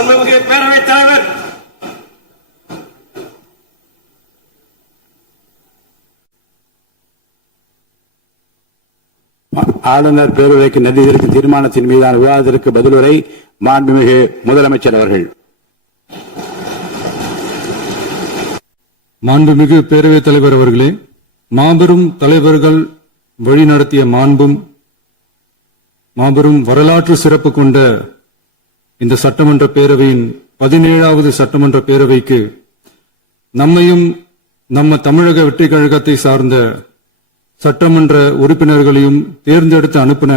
மாண்புமிகு பேரவைத் தலைவர் ஆளுநர் பேரவைக்கு நன்றி தெரிவிக்கும் தீர்மானத்தின் மீதான விவாதத்திற்கு பதிலுரை மாண்புமிகு முதலமைச்சர் அவர்கள். மாண்புமிகு பேரவைத் தலைவர் அவர்களே, மாபெரும் தலைவர்கள் வழிநடத்திய மாண்பும் மாபெரும் வரலாற்று சிறப்பு கொண்ட இந்த சட்டமன்ற பேரவையின் 17வது சட்டமன்ற பேரவைக்கு நம்மையும் நம்ம தமிழக வெற்றி கழகத்தை சார்ந்த சட்டமன்ற உறுப்பினர்களையும் தேர்ந்தெடுத்து அனுப்பின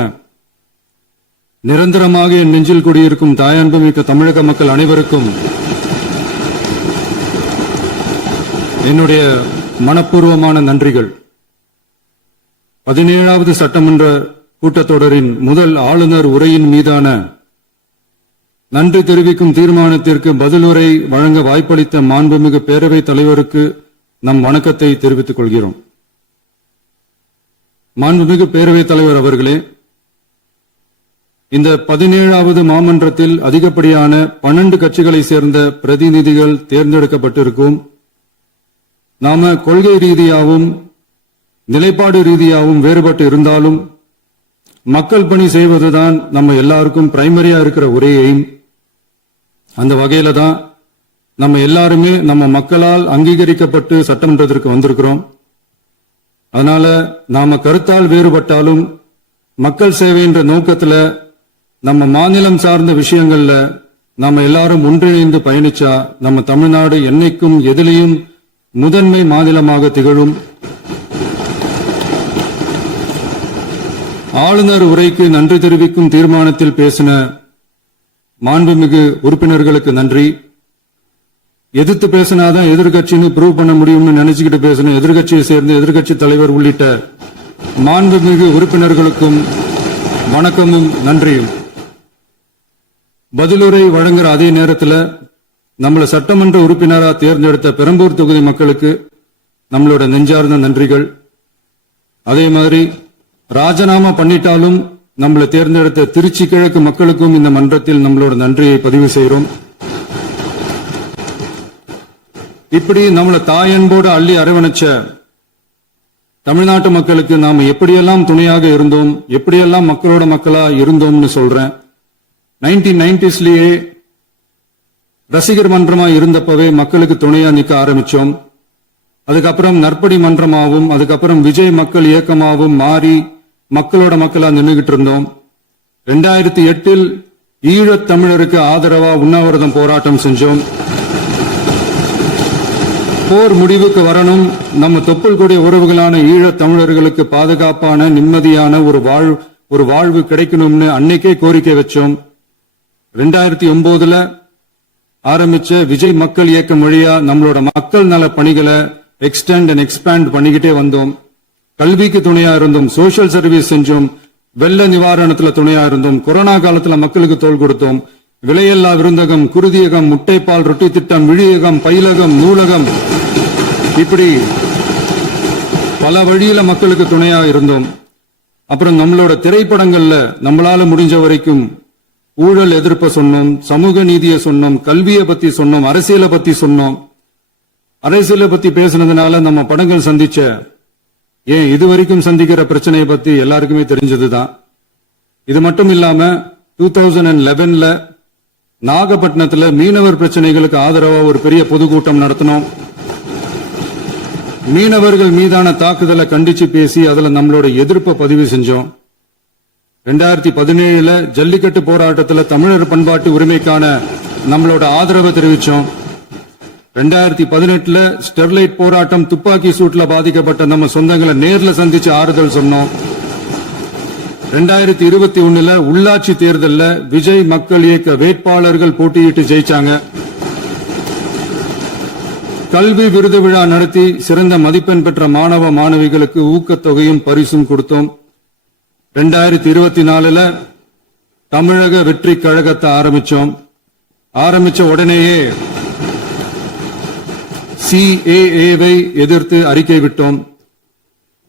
நிரந்தரமாக என் நெஞ்சில் குடியிருக்கும் தாயன்புமிக்க தமிழக மக்கள் அனைவருக்கும் என்னுடைய மனப்பூர்வமான நன்றிகள். 17வது சட்டமன்ற கூட்டத்தொடரின் முதல் ஆளுநர் உரையின் மீதான நன்றி தெரிவிக்கும் தீர்மானத்திற்கு பதிலுரை வழங்க வாய்ப்பளித்த மாண்புமிகு பேரவைத் தலைவருக்கு நம் வணக்கத்தை தெரிவித்துக் கொள்கிறோம். மாண்புமிகு பேரவைத் தலைவர் அவர்களே, இந்த 17வது மாமன்றத்தில் அதிகப்படியான 12 கட்சிகளை சேர்ந்த பிரதிநிதிகள் தேர்ந்தெடுக்கப்பட்டிருக்கும். நாம கொள்கை ரீதியாகவும் நிலைப்பாடு ரீதியாகவும் வேறுபட்டு இருந்தாலும் மக்கள் பணி செய்வதுதான் நம்ம எல்லாருக்கும் பிரைமரியா இருக்கிற ஒரே எய்ம். அந்த வகையில தான் நம்ம எல்லாருமே நம்ம மக்களால் அங்கீகரிக்கப்பட்டு சட்டமன்றத்திற்கு வந்திருக்கிறோம். அதனால நாம கருத்தால் வேறுபட்டாலும் மக்கள் சேவை என்ற நோக்கத்துல நம்ம மாநிலம் சார்ந்த விஷயங்கள்ல நாம எல்லாரும் ஒன்றிணைந்து பயணிச்சா நம்ம தமிழ்நாடு என்னைக்கும் எதிலையும் முதன்மை மாநிலமாக திகழும். ஆளுநர் உரைக்கு நன்றி தெரிவிக்கும் தீர்மானத்தில் பேசின மாண்புமிகு உறுப்பினர்களுக்கு நன்றி. எதிர்த்து பேசினாதான் எதிர்கட்சின்னு ப்ரூவ் பண்ண முடியும்னு நினைச்சுக்கிட்டு பேசின எதிர்கட்சியை சேர்ந்த எதிர்கட்சி தலைவர் உள்ளிட்ட மாண்புமிகு உறுப்பினர்களுக்கும் வணக்கமும் நன்றியும். பதிலுரை வழங்குற அதே நேரத்தில் நம்மள சட்டமன்ற உறுப்பினராக தேர்ந்தெடுத்த பெரம்பூர் தொகுதி மக்களுக்கு நம்மளோட நெஞ்சார்ந்த நன்றிகள். அதே மாதிரி ராஜினாமா பண்ணிட்டாலும் நம்மளை தேர்ந்தெடுத்த திருச்சி கிழக்கு மக்களுக்கும் இந்த மன்றத்தில் நம்மளோட நன்றியை பதிவு செய்கிறோம். இப்படி நம்மள தாயன்போடு அள்ளி அரவணைச்ச தமிழ்நாட்டு மக்களுக்கு நாம எப்படியெல்லாம் துணையாக இருந்தோம், எப்படியெல்லாம் மக்களோட மக்களா இருந்தோம்னு சொல்றேன். 1990ஸ்லயே ரசிகர் மன்றமா இருந்தப்பவே மக்களுக்கு துணையா நிக்க ஆரம்பிச்சோம். அதுக்கப்புறம் நற்படி மன்றமாவும் அதுக்கப்புறம் விஜய் மக்கள் இயக்கமாவும் மாறி மக்களோட மக்களா நின்றுகிட்டு இருந்தோம். 2008 ஈழத் தமிழருக்கு ஆதரவா உண்ணாவிரதம் போராட்டம் செஞ்சோம். போர் முடிவுக்கு வரணும், நம்ம தொப்புள் கூடிய உறவுகளான ஈழத் தமிழர்களுக்கு பாதுகாப்பான நிம்மதியான ஒரு வாழ்வு கிடைக்கணும்னு அன்னைக்கே கோரிக்கை வச்சோம். 2009 ஆரம்பிச்ச விஜய் மக்கள் இயக்கம் வழியா நம்மளோட மக்கள் நல பணிகளை எக்ஸ்டெண்ட் அண்ட் எக்ஸ்பேண்ட் பண்ணிக்கிட்டே வந்தோம். கல்விக்கு துணையா இருந்தோம், சோசியல் சர்வீஸ் செஞ்சோம், வெள்ள நிவாரணத்துல துணையா இருந்தோம், கொரோனா காலத்துல மக்களுக்கு தோள் கொடுத்தோம். விலையில்லா விருந்தகம், குருதியகம், முட்டைப்பால் ரொட்டி திட்டம், விழியகம், பயிலகம், நூலகம், இப்படி பல வழியில மக்களுக்கு துணையா இருந்தோம். அப்புறம் நம்மளோட திரைப்படங்கள்ல நம்மளால முடிஞ்ச வரைக்கும் ஊழல் எதிர்ப்ப சொன்னோம், சமூக நீதியை சொன்னோம், கல்வியை பத்தி சொன்னோம், அரசியலை பத்தி சொன்னோம். அரசியலை பத்தி பேசுனதுனால நம்ம படங்கள் சந்திச்ச இதுவரைக்கும் சந்திக்கிற பிரச்சனையை பத்தி எல்லாருக்குமே தெரிஞ்சதுதான். இது மட்டும் இல்லாம 2011 நாகப்பட்டினத்துல மீனவர் பிரச்சனைகளுக்கு ஆதரவா ஒரு பெரிய பொதுக்கூட்டம் நடத்தினோம். மீனவர்கள் மீதான தாக்குதலை கண்டிச்சு பேசி அதுல நம்மளோட எதிர்ப்பை பதிவு செஞ்சோம். 2017 ஜல்லிக்கட்டு போராட்டத்தில் தமிழர் பண்பாட்டு உரிமைக்கான நம்மளோட ஆதரவை தெரிவிச்சோம். 2018 ஸ்டெர்லைட் போராட்டம், துப்பாக்கி சூட்ல பாதிக்கப்பட்ட நம்ம சொந்தங்களை நேர்ல சந்திச்சு ஆறுதல் சொன்னோம். 2021 உள்ளாட்சி தேர்தலில் விஜய் மக்கள் இயக்க வேட்பாளர்கள் போட்டியிட்டு ஜெயிச்சாங்க. கல்வி விருது விழா நடத்தி சிறந்த மதிப்பெண் பெற்ற மாணவ மாணவிகளுக்கு ஊக்கத்தொகையும் பரிசும் கொடுத்தோம். 2024 தமிழக வெற்றி கழகத்தை ஆரம்பிச்ச உடனேயே CAA-வை எதிர்த்து அறிக்கை விட்டோம்.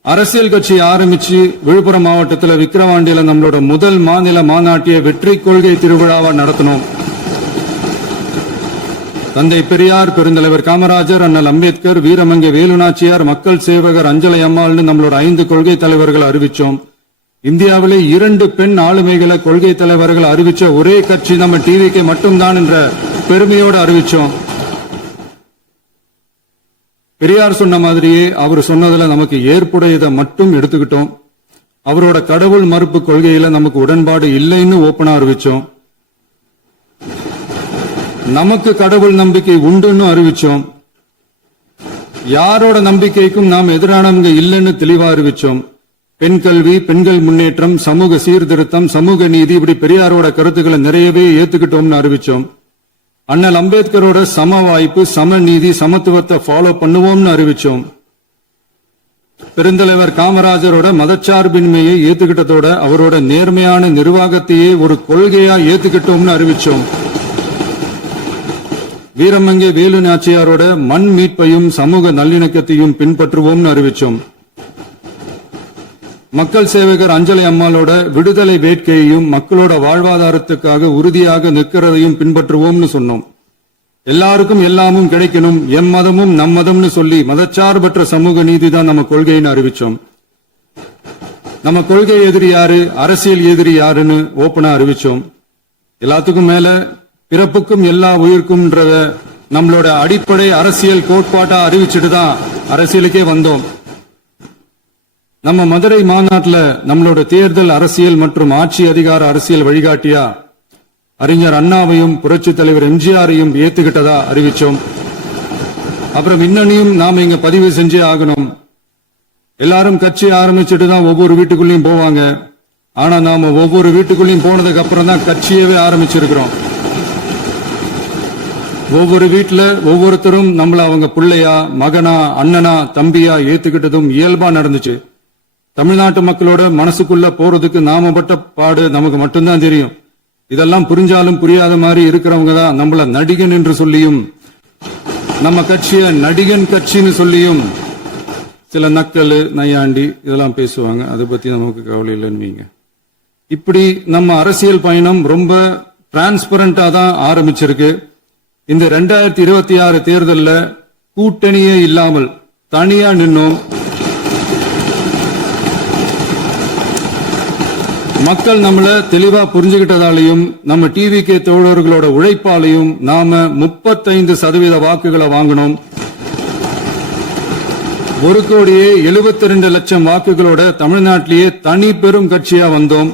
அரசியல் கட்சி ஆரம்பிச்சு விழுப்புரம் மாவட்டத்தில் விக்கிரவாண்டியில நம்மளோட முதல் மாநில மாநாட்டிய வெற்றி கொள்கை திருவிழாவை நடத்தினோம். தந்தை பெரியார், பெருந்தலைவர் காமராஜர், அண்ணல் அம்பேத்கர், வீரமங்கை வேலுநாச்சியார், மக்கள் சேவகர் அஞ்சலை அம்மாள்னு நம்மளோட 5 கொள்கை தலைவர்கள் அறிவிச்சோம். இந்தியாவிலே 2 பெண் ஆளுமைகளை கொள்கை தலைவர்கள் அறிவிச்ச ஒரே கட்சி நம்ம டிவிக்கு மட்டும்தான் என்ற பெருமையோடு அறிவிச்சோம். பெரியார் சொன்ன மாதிரியே அவர் சொன்னதுல நமக்கு ஏற்புடையதை மட்டும் எடுத்துக்கிட்டோம். அவரோட கடவுள் மறுப்பு கொள்கையில நமக்கு உடன்பாடு இல்லைன்னு ஓப்பனா அறிவிச்சோம். நமக்கு கடவுள் நம்பிக்கை உண்டுன்னு அறிவிச்சோம். யாரோட நம்பிக்கைக்கும் நாம் எதிரானவங்க இல்லைன்னு தெளிவா அறிவிச்சோம். பெண் கல்வி, பெண்கள் முன்னேற்றம், சமூக சீர்திருத்தம், சமூக நீதி, இப்படி பெரியாரோட கருத்துக்களை நிறையவே ஏத்துக்கிட்டோம்னு அறிவிச்சோம். அண்ணல் அம்பேத்கரோட சம வாய்ப்பு, சமநீதி, சமத்துவத்தை ஃபாலோ பண்ணுவோம்னு அறிவிச்சோம். பெருந்தலைவர் காமராஜரோட மதச்சார்பின்மையை ஏத்துக்கிட்டதோட அவரோட நேர்மையான நிர்வாகத்தையே ஒரு கொள்கையா ஏத்துக்கிட்டோம்னு அறிவிச்சோம். வீரமங்கை வேலு நாச்சியாரோட மண் மீட்பையும் சமூக நல்லிணக்கத்தையும் பின்பற்றுவோம்னு அறிவிச்சோம். மக்கள் சேவகர் அஞ்சலை அம்மாளோட விடுதலை வேட்கையையும் மக்களோட வாழ்வாதாரத்துக்காக உறுதியாக நிற்கிறதையும் பின்பற்றுவோம்னு சொன்னோம். எல்லாருக்கும் எல்லாமும் கிடைக்கணும், எம் மதமும் நம் மதம்னு சொல்லி மதச்சார்பற்ற சமூக நீதி தான் நம்ம கொள்கைன்னு அறிவிச்சோம். நம்ம கொள்கை எதிரி யாரு, அரசியல் எதிரி யாருன்னு ஓப்பனா அறிவிச்சோம். எல்லாத்துக்கும் மேல பிறப்புக்கும் எல்லா உயிர்க்கும்ன்ற நம்மளோட அடிப்படை அரசியல் கோட்பாட்டா அறிவிச்சுட்டு தான் அரசியலுக்கே வந்தோம். நம்ம மதுரை மாநாட்டில் நம்மளோட தேர்தல் அரசியல் மற்றும் ஆட்சி அதிகார அரசியல் வழிகாட்டியா அறிஞர் அண்ணாவையும் புரட்சி தலைவர் எம்ஜிஆரையும் ஏத்துக்கிட்டதா அறிவிச்சோம். அப்புறம் இன்னனையும் நாம இங்க பதிவு செஞ்சே ஆகணும். எல்லாரும் கட்சி ஆரம்பிச்சுட்டு தான் ஒவ்வொரு வீட்டுக்குள்ளேயும் போவாங்க. ஆனா நாம ஒவ்வொரு வீட்டுக்குள்ளேயும் போனதுக்கு அப்புறம் தான் கட்சியவே ஆரம்பிச்சிருக்கிறோம். ஒவ்வொரு வீட்டுல ஒவ்வொருத்தரும் நம்மள அவங்க பிள்ளையா, மகனா, அண்ணனா, தம்பியா ஏத்துக்கிட்டதும் இயல்பா நடந்துச்சு. தமிழ்நாட்டு மக்களோட மனசுக்குள்ள போறதுக்கு நாம பட்ட பாடு நமக்கு மட்டும்தான் தெரியும். இதெல்லாம் புரிஞ்சாலும் புரியாத மாதிரி இருக்கிறவங்க தான் நம்மள நடிகன் என்று சொல்லியும் நம்ம கட்சிய நடிகன் கட்சின்னு சொல்லியும் சில நக்கல், நையாண்டி இதெல்லாம் பேசுவாங்க. அதை பத்தி நமக்கு கவலை இல்லைன்னு. இப்படி நம்ம அரசியல் பயணம் ரொம்ப டிரான்ஸ்பரண்டா தான் ஆரம்பிச்சிருக்கு. இந்த 2026 தேர்தல்ல கூட்டணியே இல்லாமல் தனியா நின்னோம். மக்கள் நம்மள தெளிவா புரிஞ்சுகிட்டதாலையும் நம்ம டிவிகே தோழர்களோட உழைப்பாலையும் நாம 35% வாக்குகளை வாங்கினோம். 1,72,00,000 வாக்குகளோட தமிழ்நாட்டிலேயே தனி பெரும் கட்சியா வந்தோம்.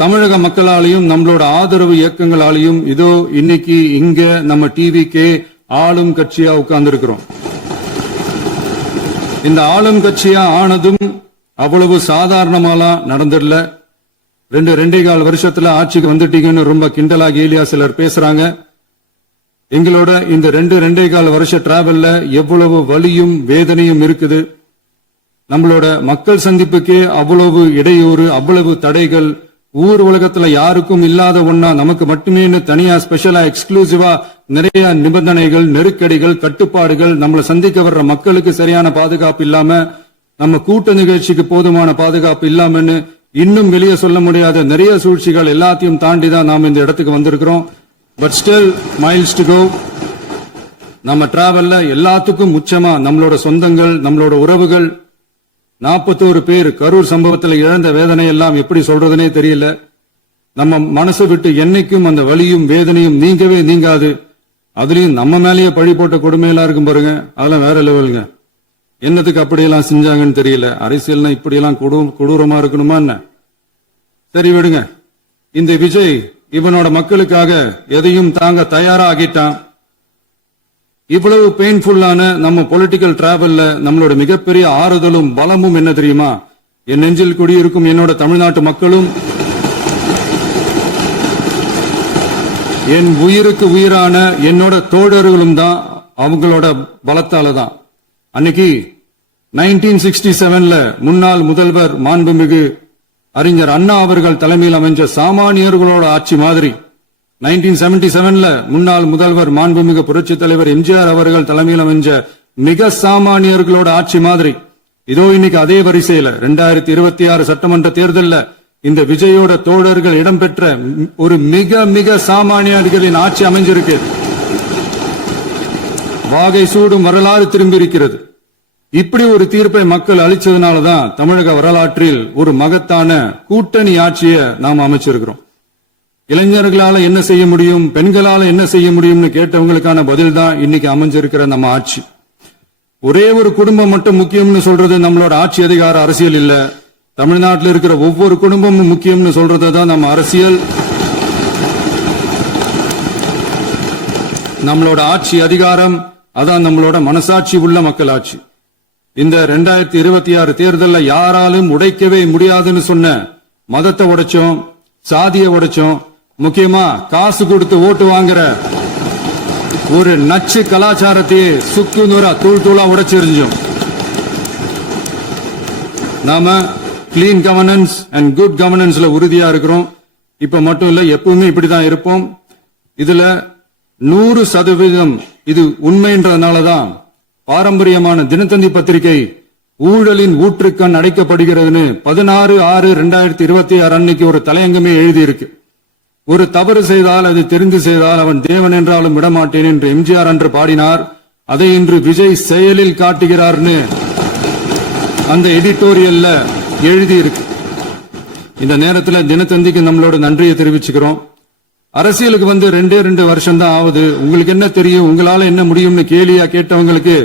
தமிழக மக்களாலையும் நம்மளோட ஆதரவு இயக்கங்களாலையும் இதோ இன்னைக்கு இங்க நம்ம டிவிகே ஆளும் கட்சியா உட்கார்ந்திருக்கிறோம். இந்த ஆளும் கட்சியா ஆனதும் அவ்வளவு சாதாரணமாலாம் நடந்துடல. 2.25 வருஷத்துல ஆட்சிக்கு வந்துட்டீங்கன்னு ரொம்ப கிண்டலா கேலியா சிலர் பேசுறாங்க. எங்களோட இந்த 2.25 வருஷ டிராவல்ல எவ்வளவு வலியும் வேதனையும் இருக்குது. நம்மளோட மக்கள் சந்திப்புக்கே அவ்வளவு இடையூறு, அவ்வளவு தடைகள், ஊர் உலகத்துல யாருக்கும் இல்லாத ஒன்னா நமக்கு மட்டுமே தனியா ஸ்பெஷலா எக்ஸ்க்ளூசிவா நிறைய நிபந்தனைகள், நெருக்கடிகள், கட்டுப்பாடுகள், நம்மளை சந்திக்க வர்ற மக்களுக்கு சரியான பாதுகாப்பு இல்லாம, நம்ம கூட்ட நிகழ்ச்சிக்கு போதுமான பாதுகாப்பு இல்லாமன்னு இன்னும் வெளியே சொல்ல முடியாத நிறைய சூழ்ச்சிகள் எல்லாத்தையும் தாண்டி தான் நாம இந்த இடத்துக்கு வந்திருக்கிறோம். But still miles to go. நம்ம டிராவல்ல எல்லாத்துக்கும் உச்சமா நம்மளோட சொந்தங்கள், நம்மளோட உறவுகள். 41 பேர் கரூர் சம்பவத்தில் இழந்த வேதனை எல்லாம் எப்படி சொல்றதுனே தெரியல. நம்ம மனசை விட்டு என்னைக்கும் அந்த வலியும் வேதனையும் நீங்கவே நீங்காது. அதுலயும் நம்ம மேலேயே பழி போட்ட கொடுமையெல்லாம் இருக்கும் பாருங்க, அதெல்லாம் வேற லெவலுங்க. என்னத்துக்கு அப்படியெல்லாம் செஞ்சாங்கன்னு தெரியல. அரசியல்னா இப்படியெல்லாம் கொடூரமா இருக்கணுமா என்ன? சரி விடுங்க. இந்த விஜய் இவனோட மக்களுக்காக எதையும் தாங்க தயாரா ஆகிட்டான். இவ்வளவு பெயின்ஃபுல்லான நம்ம பொலிட்டிக்கல் டிராவல்ல நம்மளோட மிகப்பெரிய ஆறுதலும் பலமும் என்ன தெரியுமா? என் நெஞ்சில் குடியிருக்கும் என்னோட தமிழ்நாட்டு மக்களும், என் உயிருக்கு உயிரான என்னோட தோழர்களும் தான். அவங்களோட பலத்தால தான். அன்னைக்கு 1967 முன்னாள் முதல்வர் மாண்புமிகு அறிஞர் அண்ணா அவர்கள் தலைமையில் அமைஞ்ச சாமானியர்களோட ஆட்சி மாதிரி, 1977 முன்னாள் முதல்வர் மாண்புமிகு புரட்சி தலைவர் எம்ஜிஆர் அவர்கள் தலைமையில் அமைஞ்ச மிக சாமானியர்களோட ஆட்சி மாதிரி, இதோ இன்னைக்கு அதே வரிசையில 2026 சட்டமன்ற தேர்தலில் இந்த விஜயோட தோழர்கள் இடம்பெற்ற ஒரு மிக மிக சாமானியர்களின் ஆட்சி அமைஞ்சிருக்கு. வாகை சூடும் வரலாறு திரும்பி இருக்கிறது. இப்படி ஒரு தீர்ப்பை மக்கள் அளிச்சதுனாலதான் தமிழக வரலாற்றில் ஒரு மகத்தான கூட்டணி ஆட்சியை நாம் அமைச்சிருக்கிறோம். இளைஞர்களால என்ன செய்ய முடியும், பெண்களால என்ன செய்ய முடியும்னு கேட்டவங்களுக்கான பதில் தான் இன்னைக்கு அமைஞ்சிருக்கிற நம்ம ஆட்சி. ஒரே ஒரு குடும்பம் மட்டும் முக்கியம்னு சொல்றது நம்மளோட ஆட்சி அதிகார அரசியல் இல்ல. தமிழ்நாட்டில் இருக்கிற ஒவ்வொரு குடும்பமும் முக்கியம்னு சொல்றது தான் நம்ம அரசியல். நம்மளோட ஆட்சி அதிகாரம் அதான் நம்மளோட மனசாட்சி உள்ள மக்கள் ஆட்சி. இந்த 2026 தேர்தலில் யாராலும் உடைக்கவே முடியாதுன்னு சொன்ன மதத்தை உடைச்சோம், சாதியை உடைச்சோம், முக்கியமா காசு கொடுத்து ஓட்டு வாங்குற ஒரு நச்சு கலாச்சாரத்தையே சுக்கு நூறா தூள் தூளா உடைச்செறிஞ்சோம். நாம கிளீன் கவர்னன்ஸ் அண்ட் குட் கவர்னன்ஸ்ல உறுதியா இருக்கிறோம். இப்ப மட்டும் இல்ல, எப்பவுமே இப்படிதான் இருப்போம். இதுல 100% இது உண்மைன்றதுனாலதான் பாரம்பரியமான தினத்தந்தி பத்திரிகை ஊழலின் ஊற்றுக்கண் அடைக்கப்படுகிறதுன்னு 16/6/2026 அன்னைக்கு ஒரு தலையங்கமே எழுதியிருக்கு. ஒரு தவறு செய்தால், அது தெரிந்து செய்தால் அவன் தேவன் என்றாலும் விடமாட்டேன் என்று எம்ஜிஆர் அன்று பாடினார். அதை இன்று விஜய் செயலில் காட்டுகிறார்னு அந்த எடிட்டோரியல்ல எழுதியிருக்கு. இந்த நேரத்தில் தினத்தந்திக்கு நம்மளோட நன்றியை தெரிவிச்சுக்கிறோம். அரசியலுக்கு வந்து 2 வருஷம் தான் ஆகுது. உங்களுக்கு என்ன தெரியும், உங்களால என்ன முடியும்னு கேலியா கேட்டவங்களுக்கு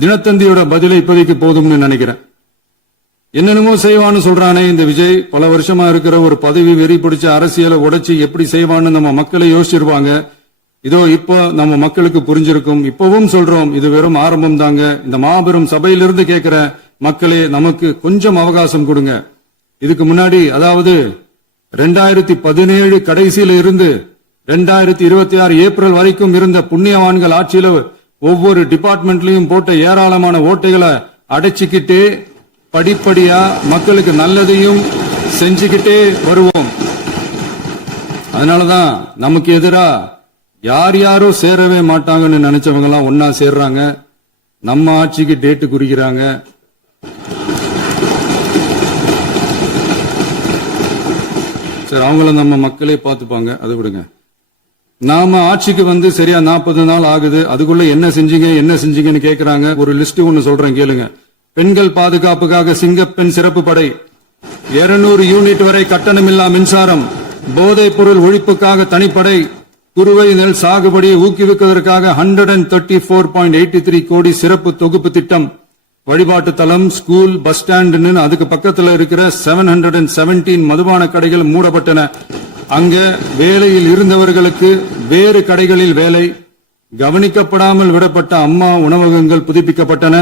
தினத்தந்தியோட பதிலை இப்போதைக்கு போதும்னு நினைக்கிறேன். என்னென்னமோ செய்வான்னு சொல்றானே இந்த விஜய், பல வருஷமா இருக்கிற ஒரு பதவி வெறி பிடிச்ச அரசியலை உடைச்சு எப்படி செய்வான்னு நம்ம மக்களை யோசிச்சிருவாங்க. இதோ இப்போ நம்ம மக்களுக்கு புரிஞ்சிருக்கும். இப்பவும் சொல்றோம், இது வெறும் ஆரம்பம் தாங்க. இந்த மாபெரும் சபையிலிருந்து கேட்கிற மக்களே, நமக்கு கொஞ்சம் அவகாசம் கொடுங்க. இதுக்கு முன்னாடி, அதாவது 2017 கடைசியில இருந்து 2026 ஏப்ரல் வரைக்கும் இருந்த புண்ணியவான்கள் ஆட்சியில ஒவ்வொரு டிபார்ட்மெண்ட்லயும் போட்ட ஏராளமான ஓட்டைகளை அடைச்சிக்கிட்டே படிப்படியா மக்களுக்கு நல்லதையும் செஞ்சுக்கிட்டே வருவோம். அதனாலதான் நமக்கு எதிரா யார் யாரோ சேரவே மாட்டாங்கன்னு நினைச்சவங்க எல்லாம் ஒன்னா சேர்றாங்க. நம்ம ஆட்சிக்கு டேட்டு குறிக்கிறாங்க. சரி, அவங்கள நம்ம மக்களே பார்த்துப்பாங்க, அதை விடுங்க. நாம ஆட்சிக்கு வந்து சரியா 40 நாள் ஆகுது. அதுக்குள்ள என்ன செஞ்சீங்கன்னு கேக்குறாங்க. ஒரு லிஸ்ட் ஒன்னு சொல்றேன் கேளுங்க. பெண்கள் பாதுகாப்புக்காக சிங்கப்பெண் சிறப்பு படை, 200 யூனிட் வரை கட்டணமில்லா மின்சாரம், போதைப் பொருள் ஒழிப்புக்காக தனிப்படை, குறுவை நெல் சாகுபடியை ஊக்குவிப்பதற்காக 134.83 கோடி சிறப்பு தொகுப்பு திட்டம், வழிபாட்டு தலம், ஸ்கூல், பஸ் ஸ்டாண்ட், அதுக்கு பக்கத்துல இருக்கிற 717 மதுபான கடைகள் மூடப்பட்டன. அங்க வேலையில் இருந்தவர்களுக்கு வேறு கடைகளில் வேலை, கவனிக்கப்படாமல் விடப்பட்ட அம்மா உணவகங்கள் புதுப்பிக்கப்பட்டன.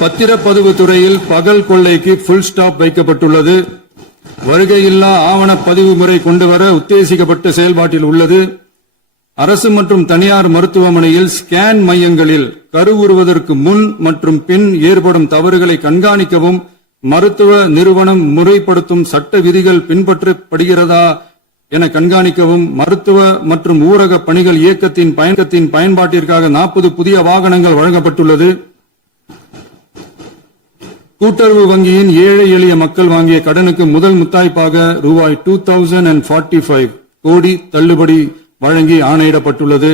பத்திரப்பதிவு துறையில் பகல் கொள்ளைக்கு புல் ஸ்டாப் வைக்கப்பட்டுள்ளது. வருகையில்லா ஆவண பதிவு முறை கொண்டுவர உத்தேசிக்கப்பட்ட செயல்பாட்டில் உள்ளது. அரசு மற்றும் தனியார் மருத்துவமனையில் ஸ்கேன் மையங்களில் கருவுறுவதற்கு முன் மற்றும் பின் ஏற்படும் தவறுகளை கண்காணிக்கவும் மருத்துவ நிறுவனம் முறைப்படுத்தும் சட்ட விதிகள் பின்பற்றப்படுகிறதா என கண்காணிக்கவும் மருத்துவ மற்றும் ஊரக பணிகள் இயக்கத்தின் பயன்பாட்டிற்காக 40 புதிய வாகனங்கள் வழங்கப்பட்டுள்ளது. கூட்டுறவு வங்கியின் ஏழை எளிய மக்கள் வாங்கிய கடனுக்கு முதல் முத்தாய்ப்பாக ரூபாய் 2045 கோடி தள்ளுபடி வழங்கி ஆணையிடப்பட்டுள்ளது.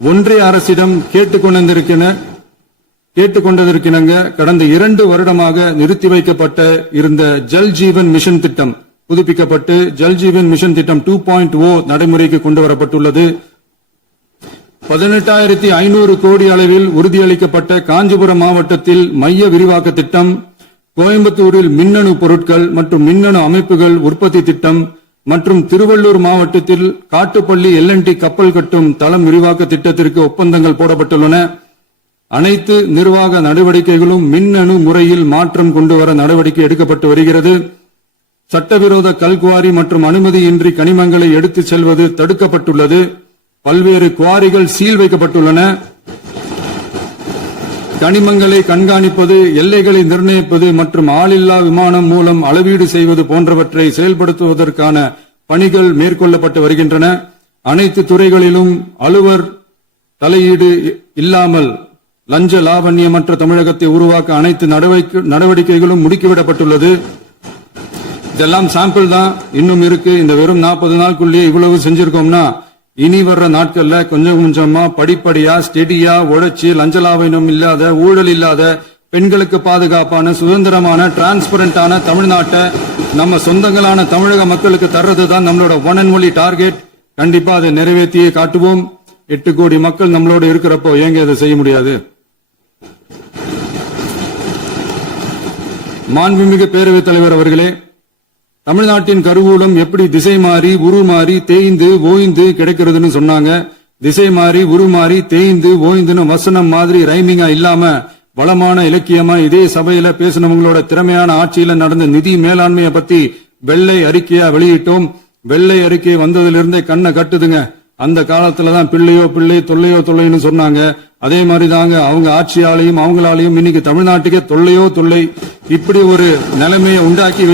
ஒன்றிய அரசிடம் கேட்டுக்கொண்டதற்கிணங்க கடந்த 2 வருடமாக நிறுத்தி வைக்கப்பட்ட இருந்த ஜல் ஜீவன் மிஷன் திட்டம் புதுப்பிக்கப்பட்டு ஜல் ஜீவன் மிஷன் திட்டம் 2.0 நடைமுறைக்கு கொண்டு வரப்பட்டுள்ளது. 18,500 கோடி அளவில் உறுதியளிக்கப்பட்ட காஞ்சிபுரம் மாவட்டத்தில் மைய விரிவாக்க திட்டம், கோயம்புத்தூரில் மின்னணு பொருட்கள் மற்றும் மின்னணு அமைப்புகள் உற்பத்தி திட்டம் மற்றும் திருவள்ளூர் மாவட்டத்தில் காட்டுப்பள்ளி LNT கப்பல் கட்டும் தளம் விரிவாக்க திட்டத்திற்கு ஒப்பந்தங்கள் போடப்பட்டுள்ளன. அனைத்து நிர்வாக நடவடிக்கைகளும் மின்னணு முறையில் மாற்றம் கொண்டுவர நடவடிக்கை எடுக்கப்பட்டு வருகிறது. சட்டவிரோத கல்குவாரி மற்றும் அனுமதியின்றி கனிமங்களை எடுத்துச் செல்வது தடுக்கப்பட்டுள்ளது. பல்வேறு குவாரிகள் சீல் வைக்கப்பட்டுள்ளன. கனிமங்களை கண்காணிப்பது, எல்லைகளை நிர்ணயிப்பது மற்றும் ஆளில்லா விமானம் மூலம் அளவீடு செய்வது போன்றவற்றை செயல்படுத்துவதற்கான பணிகள் மேற்கொள்ளப்பட்டு வருகின்றன. அனைத்து துறைகளிலும் அலுவலர் தலையீடு இல்லாமல் லஞ்ச லாவண்யமற்ற தமிழகத்தை உருவாக்க அனைத்து நடவடிக்கைகளும் முடுக்கிவிடப்பட்டுள்ளது. இதெல்லாம் சாம்பிள் தான், இன்னும் இருக்கு. இந்த வெறும் 40 நாளுக்குள்ளேயே இவ்வளவு செஞ்சிருக்கோம்னா இனி வர்ற நாட்கள்ல கொஞ்சம் கொஞ்சமா படிப்படியா ஸ்டெடியா உழைச்சி லஞ்சலாவணம் இல்லாத ஊழல் இல்லாத பெண்களுக்கு பாதுகாப்பான சுதந்திரமான டிரான்ஸ்பரண்டான தமிழ்நாட்டை நம்ம சொந்தங்களான தமிழக மக்களுக்கு தர்றதுதான் நம்மளோட ஒன் அண்ட் ஒன்லி டார்கெட். கண்டிப்பா அதை நிறைவேற்றியே காட்டுவோம். 8 கோடி மக்கள் நம்மளோட இருக்கிறப்போ ஏங்க அதை செய்ய முடியாது? மாண்புமிகு பேரவைத் தலைவர் அவர்களே, தமிழ்நாட்டின் கருவூலம் எப்படி திசை மாறி உருமாறி தேய்ந்து ஓய்ந்து கிடைக்கிறதுன்னு சொன்னாங்க. திசை மாறி உருமாறி தேய்ந்து ஓய்ந்துன்னு வசனம் மாதிரி ரைமிங்கா இல்லாம வளமான இலக்கியமா இதே சபையில பேசினவங்களோட திறமையான ஆட்சியில நடந்த நிதி மேலாண்மையை பத்தி வெள்ளை அறிக்கையா வெளியிட்டோம். வெள்ளை அறிக்கை வந்ததிலிருந்தே கண்ணை கட்டுதுங்க. அந்த காலத்துலதான் பிள்ளையோ பிள்ளை தொல்லையோ தொல்லைன்னு சொன்னாங்க. அதே மாதிரி தாங்க அவங்க ஆட்சியாலையும் அவங்களாலையும் இன்னைக்கு தமிழ்நாட்டுக்கே தொல்லையோ தொல்லை. இப்படி ஒரு நிலைமையை உண்டாக்கி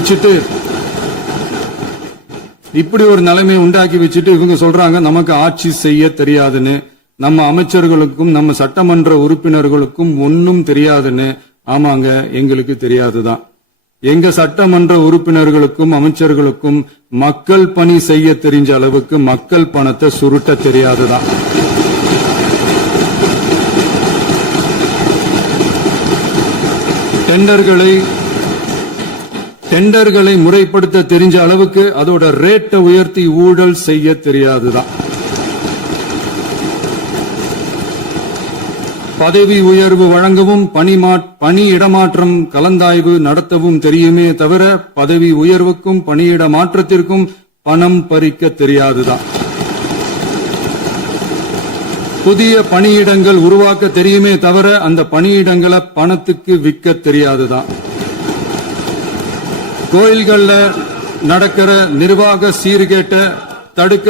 வச்சுட்டு இவங்க சொல்றாங்க நமக்கு ஆட்சி செய்ய தெரியாதுன்னு. நம்ம அமைச்சர்களுக்கும் நம்ம சட்டமன்ற உறுப்பினர்களுக்கும் ஒன்னும் தெரியாதுன்னு. ஆமாங்க, எங்களுக்கு தெரியாதுதான். எங்க சட்டமன்ற உறுப்பினர்களுக்கும் அமைச்சர்களுக்கும் மக்கள் பணி செய்ய தெரிஞ்ச அளவுக்கு மக்கள் பணத்தை சுருட்ட தெரியாதுதான். டெண்டர்களை முறைப்படுத்த தெரிஞ்ச அளவுக்கு அதோட ரேட்டை உயர்த்தி ஊழல் செய்ய தெரியாதுதான். பதவி உயர்வு வழங்கவும் பணி இடமாற்றம் கலந்தாய்வு நடத்தவும் தெரியுமே தவிர பதவி உயர்வுக்கும் பணியிட மாற்றத்திற்கும் பணம் பறிக்க தெரியாதுதான். புதிய பணியிடங்கள் உருவாக்க தெரியுமே தவிர அந்த பணியிடங்களை பணத்துக்கு விற்க தெரியாதுதான். கோயில்கள்ல நடக்கிற நிர்வாக சீர்கேட்டை தடுக்க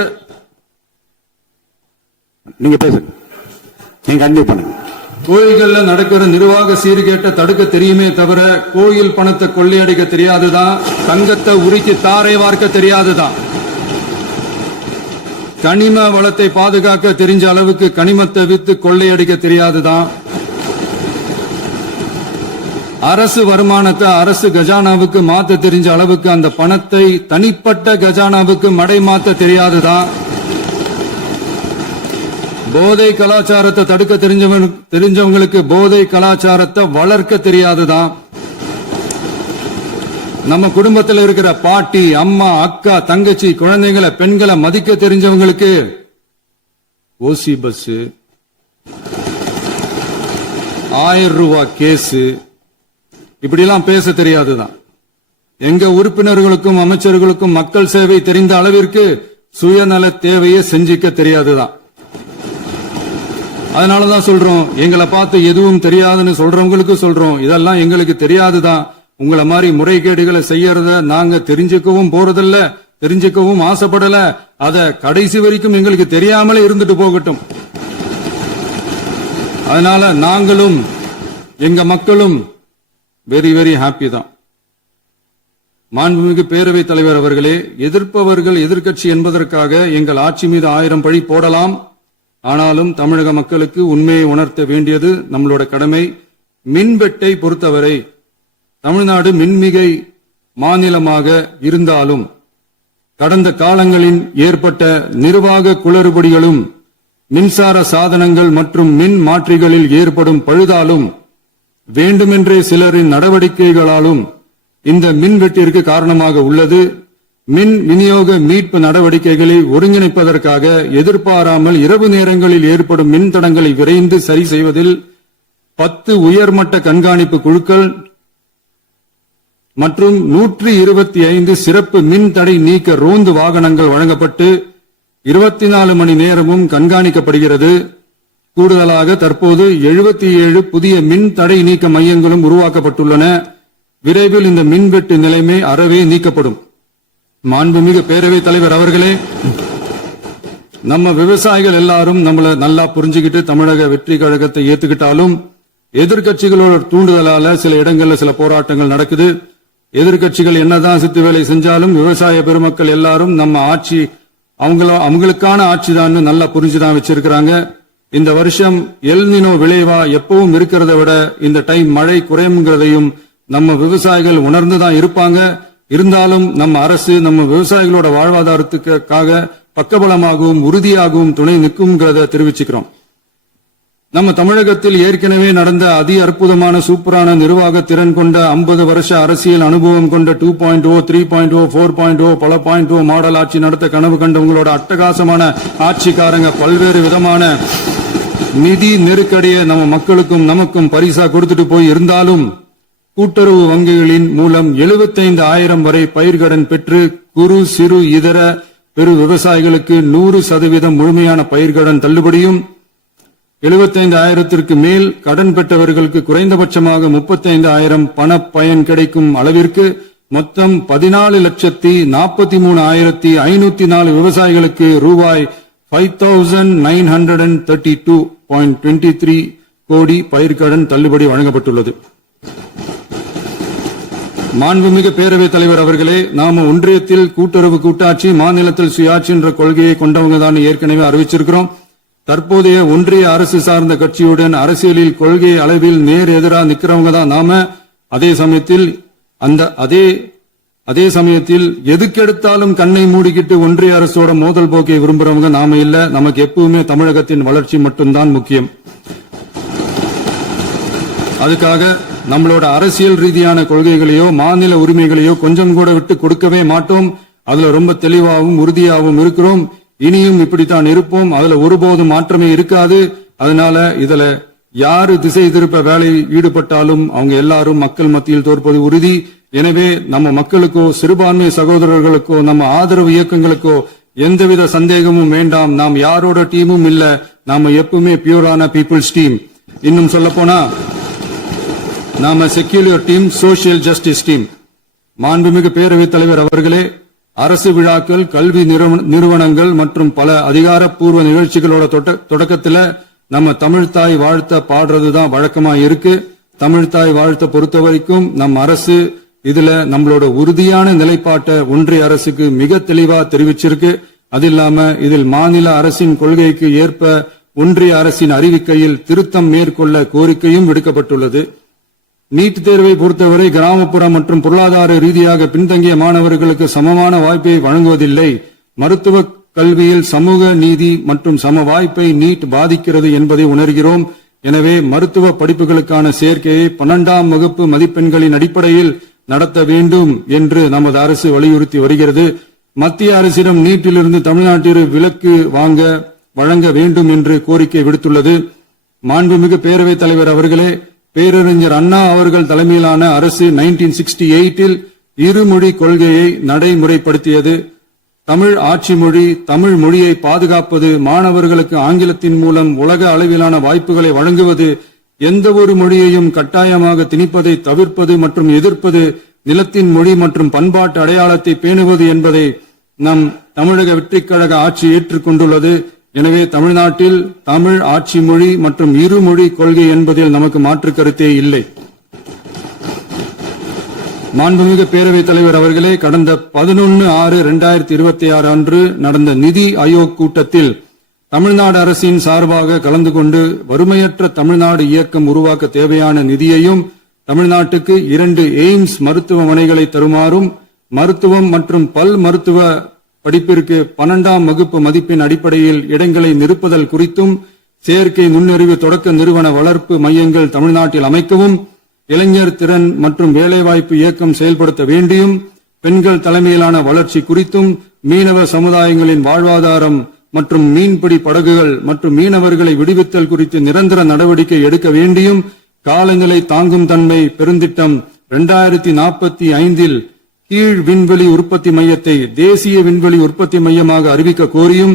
கோயில்கள்ல நடக்கிற நிர்வாக சீர்கேட்டை தடுக்க தெரியுமே தவிர கோயில் பணத்தை கொள்ளையடிக்க தெரியாதுதான். தங்கத்தை உருக்கி தாரை வார்க்க தெரியாதுதான். கனிம வளத்தை பாதுகாக்க தெரிஞ்ச அளவுக்கு கனிமத்தை வித்து கொள்ளையடிக்க தெரியாதுதான். அரசு வருமானத்தை அரசு கஜானாவுக்கு மாத்த தெரிஞ்ச அளவுக்கு அந்த பணத்தை தனிப்பட்ட கஜானாவுக்கு மடை மாத்த தெரியாதுதான். போதை கலாச்சாரத்தை தடுக்க தெரிஞ்சவங்களுக்கு போதை கலாச்சாரத்தை வளர்க்க தெரியாதுதான். நம்ம குடும்பத்தில் இருக்கிற பாட்டி அம்மா அக்கா தங்கச்சி குழந்தைகளை பெண்களை மதிக்க தெரிஞ்சவங்களுக்கு ஓசி பஸ் 1000 ரூபாய் கேஸ் இப்படி எல்லாம் பேச தெரியாதுதான். எங்க உறுப்பினர்களுக்கும் அமைச்சர்களுக்கும் மக்கள் சேவை தெரிந்த அளவிற்கு சுயநல தேவையை செஞ்சிக்க தெரியாதுதான். அதனாலதான் சொல்றோம், எங்களை பார்த்து எதுவும் தெரியாதுன்னு சொல்றவங்களுக்கு சொல்றோம், இதெல்லாம் எங்களுக்கு தெரியாதுதான். உங்களை மாதிரி முறைகேடுகளை செய்யறத நாங்க தெரிஞ்சுக்கவும் போறதில்ல, தெரிஞ்சுக்கவும் ஆசைப்படல. அத கடைசி வரைக்கும் எங்களுக்கு தெரியாமலே இருந்துட்டு போகட்டும். அதனால நாங்களும் எங்க மக்களும் வெரி வெரி ஹாப்பி தான். மாண்புமிகு பேரவைத் தலைவர் அவர்களே, எதிர்ப்பவர்கள் எதிர்க்கட்சி என்பதற்காக எங்கள் ஆட்சி மீது 1000 பழி போடலாம். ஆனாலும் தமிழக மக்களுக்கு உண்மையை உணர்த்த வேண்டியது நம்மளோட கடமை. மின்வெட்டை பொறுத்தவரை தமிழ்நாடு மின்மிகை மாநிலமாக இருந்தாலும் கடந்த காலங்களில் ஏற்பட்ட நிர்வாக குளறுபடிகளும் மின்சார சாதனங்கள் மற்றும் மின் மாற்றிகளில் ஏற்படும் பழுதாலும் வேண்டுமென்றே சிலரின் நடவடிக்கைகளாலும் இந்த மின்வெட்டிற்கு காரணமாக உள்ளது. மின் விநியோக மீட்பு நடவடிக்கைகளை ஒருங்கிணைப்பதற்காக எதிர்பாராமல் இரவு நேரங்களில் ஏற்படும் மின் தடங்களை விரைந்து சரி செய்வதில் 10 உயர்மட்ட கண்காணிப்பு குழுக்கள் மற்றும் 125 சிறப்பு மின் தடை நீக்க ரோந்து வாகனங்கள் வழங்கப்பட்டு 24 மணி நேரமும் கண்காணிக்கப்படுகிறது. கூடுதலாக தற்போது 77 புதிய மின் தடை நீக்க மையங்களும் உருவாக்கப்பட்டுள்ளன. விரைவில் இந்த மின்வெட்டு நிலைமை அறவே நீக்கப்படும். மாண்புமிகு பேரவைத் தலைவர் அவர்களே, நம்ம விவசாயிகள் எல்லாரும் நம்மள நல்லா புரிஞ்சுக்கிட்டு தமிழக வெற்றி கழகத்தை ஏத்துக்கிட்டாலும் எதிர்க்கட்சிகளோட தூண்டுதலால சில இடங்கள்ல சில போராட்டங்கள் நடக்குது. எதிர்க்கட்சிகள் என்னதான் சித்து வேலை செஞ்சாலும் விவசாய பெருமக்கள் எல்லாரும் நம்ம ஆட்சி அவங்களுக்கான ஆட்சி தான் நல்லா புரிஞ்சுதான் வச்சிருக்கிறாங்க. இந்த வருஷம் எல்னினோ விளைவா எப்பவும் இருக்கிறத விட இந்த டைம் மழை குறையுங்கிறதையும் நம்ம விவசாயிகள் உணர்ந்துதான் இருப்பாங்க. இருந்தாலும் நம்ம அரசு நம்ம விவசாயிகளோட வாழ்வாதாரத்துக்காக பக்கபலமாகவும் உறுதியாகவும் துணை நிற்கும்ங்கிறத தெரிவிச்சுக்கிறோம். நம்ம தமிழகத்தில் ஏற்கனவே நடந்த அதி அற்புதமான சூப்பரான நிர்வாக திறன் கொண்ட 50 வருஷ அரசியல் அனுபவம் கொண்ட 2.0, 3.0, 4.0 பல 0.0 மாடல் ஆட்சி நடத்த கனவு கண்டவங்களோட அட்டகாசமான ஆட்சிக்காரங்க பல்வேறு விதமான நிதி நெருக்கடியை நம்ம மக்களுக்கும் நமக்கும் பரிசா கொடுத்துட்டு போய் இருந்தாலும் கூட்டுறவு வங்கிகளின் மூலம் 75,000 வரை பயிர்கடன் பெற்று குறு சிறு இதர பெரு விவசாயிகளுக்கு 100% முழுமையான பயிர்கடன் தள்ளுபடியும் 75,000 மேல் கடன் பெற்றவர்களுக்கு குறைந்தபட்சமாக 35,000 பண பயன் கிடைக்கும் அளவிற்கு மொத்தம் 14,43,504 விவசாயிகளுக்கு ரூபாய் 5,932.23 கோடி பயிர்கடன் தள்ளுபடி வழங்கப்பட்டுள்ளது. மாண்புமிகு பேரவைத் தலைவர் அவர்களே, நாம ஒன்றியத்தில் கூட்டுறவு கூட்டாட்சி, மாநிலத்தில் சுயாட்சி என்ற கொள்கையை கொண்டவங்க தான் ஏற்கனவே அறிவிச்சிருக்கிறோம். தற்போதைய ஒன்றிய அரசு சார்ந்த கட்சியுடன் அரசியலில் கொள்கை அளவில் நேர் எதிராக நிக்கிறவங்க தான் நாம. அதே சமயத்தில் எதுக்கெடுத்தாலும் கண்ணை மூடிக்கிட்டு ஒன்றிய அரசோட மோதல் போக்கை விரும்புறவங்க நாம இல்ல. நமக்கு எப்பவுமே தமிழகத்தின் வளர்ச்சி மட்டும்தான் முக்கியம். அதுக்காக நம்மளோட அரசியல் ரீதியான கொள்கைகளையோ மாநில உரிமைகளையோ கொஞ்சம் கூட விட்டு கொடுக்கவே மாட்டோம். அதுல ரொம்ப தெளிவாகவும் உறுதியாகவும் இருக்கிறோம். இனியும் இப்படித்தான் இருப்போம். அதுல ஒருபோதும் மாற்றமே இருக்காது. அதனால இதுல யாரு திசை திருப்ப வேலையில் ஈடுபட்டாலும் அவங்க எல்லாரும் மக்கள் மத்தியில் தோற்பது உறுதி. எனவே நம்ம மக்களுக்கோ சிறுபான்மை சகோதரர்களுக்கோ நம்ம ஆதரவு இயக்கங்களுக்கோ எந்தவித சந்தேகமும் வேண்டாம். நாம் யாரோட டீமும் இல்ல. நாம எப்பவுமே பியூரான பீப்புள்ஸ் டீம். இன்னும் சொல்ல போனா நாம secular team, social justice team. மாண்புமிகு பேரவைத் தலைவர் அவர்களே, அரசு விழாக்கள், கல்வி நிறுவனங்கள் மற்றும் பல அதிகாரப்பூர்வ நிகழ்ச்சிகளோட தொடக்கத்துல நம்ம தமிழ்தாய் வாழ்த்த பாடுறதுதான் வழக்கமா இருக்கு. தமிழ்தாய் வாழ்த்த பொறுத்த வரைக்கும் நம் அரசு இதுல நம்மளோட உறுதியான நிலைப்பாட்டை ஒன்றிய அரசுக்கு மிக தெளிவா தெரிவிச்சிருக்கு. அது இல்லாம இதில் மாநில அரசின் கொள்கைக்கு ஏற்ப ஒன்றிய அரசின் அறிவிக்கையில் திருத்தம் மேற்கொள்ள கோரிக்கையும் விடுக்கப்பட்டுள்ளது. நீட் தேர்வை பொறுத்தவரை கிராமப்புற மற்றும் பொருளாதார ரீதியாக பின்தங்கிய மாணவர்களுக்கு சமமான வாய்ப்பை வழங்குவதில்லை. மருத்துவ கல்வியில் சமூக நீதி மற்றும் சம வாய்ப்பை நீட் பாதிக்கிறது என்பதை உணர்கிறோம். எனவே மருத்துவ படிப்புகளுக்கான சேர்க்கையை 12ஆம் வகுப்பு மதிப்பெண்களின் அடிப்படையில் நடத்த வேண்டும் என்று நமது அரசு வலியுறுத்தி வருகிறது. மத்திய அரசிடம் நீட்டிலிருந்து தமிழ்நாட்டிற்கு விலக்கு வழங்க வேண்டும் என்று கோரிக்கை விடுத்துள்ளது. மாண்புமிகு பேரவைத் தலைவர் அவர்களே, பேரறிஞர் அண்ணா அவர்கள் தலைமையிலான அரசு 1968 இருமொழி கொள்கையை நடைமுறைப்படுத்தியது. தமிழ் ஆட்சி மொழி, தமிழ் மொழியை பாதுகாப்பது, மாணவர்களுக்கு ஆங்கிலத்தின் மூலம் உலக அளவிலான வாய்ப்புகளை வழங்குவது, எந்த ஒரு மொழியையும் கட்டாயமாக திணிப்பதை தவிர்ப்பது மற்றும் எதிர்ப்பது, நிலத்தின் மொழி மற்றும் பண்பாட்டு அடையாளத்தை பேணுவது என்பதை நம் தமிழக வெற்றிக் கழக ஆட்சி ஏற்றுக்கொண்டுள்ளது. எனவே தமிழ்நாட்டில் தமிழ் ஆட்சி மொழி மற்றும் இருமொழி கொள்கை என்பதில் நமக்கு மாற்று கருத்தே இல்லை. மாண்புமிகு பேரவைத் தலைவர் அவர்களே, கடந்த 11/6/2026 அன்று நடந்த நிதி ஆயோக் கூட்டத்தில் தமிழ்நாடு அரசின் சார்பாக கலந்து கொண்டு வறுமையற்ற தமிழ்நாடு இயக்கம் உருவாக்க தேவையான நிதியையும், தமிழ்நாட்டுக்கு 2 எய்ம்ஸ் மருத்துவமனைகளை தருமாறும், மருத்துவம் மற்றும் பல் மருத்துவ படிப்பிற்கு 12ஆம் வகுப்பு மதிப்பின் அடிப்படையில் இடங்களை நிரப்புதல் குறித்தும், செயற்கை நுண்ணறிவு தொடக்க நிறுவன வளர்ப்பு மையங்கள் தமிழ்நாட்டில் அமைக்கவும், இளைஞர் திறன் மற்றும் வேலைவாய்ப்பு இயக்கம் செயல்படுத்த வேண்டியும், பெண்கள் தலைமையிலான வளர்ச்சி குறித்தும், மீனவ சமுதாயங்களின் வாழ்வாதாரம் மற்றும் மீன்பிடி படகுகள் மற்றும் மீனவர்களை விடுவித்தல் குறித்து நிரந்தர நடவடிக்கை எடுக்க வேண்டியும், காலநிலை தாங்கும் தன்மை பெருந்திட்டம் 2045 கீழ் விண்வெளி உற்பத்தி மையத்தை தேசிய விண்வெளி உற்பத்தி மையமாக அறிவிக்க கோரியும்,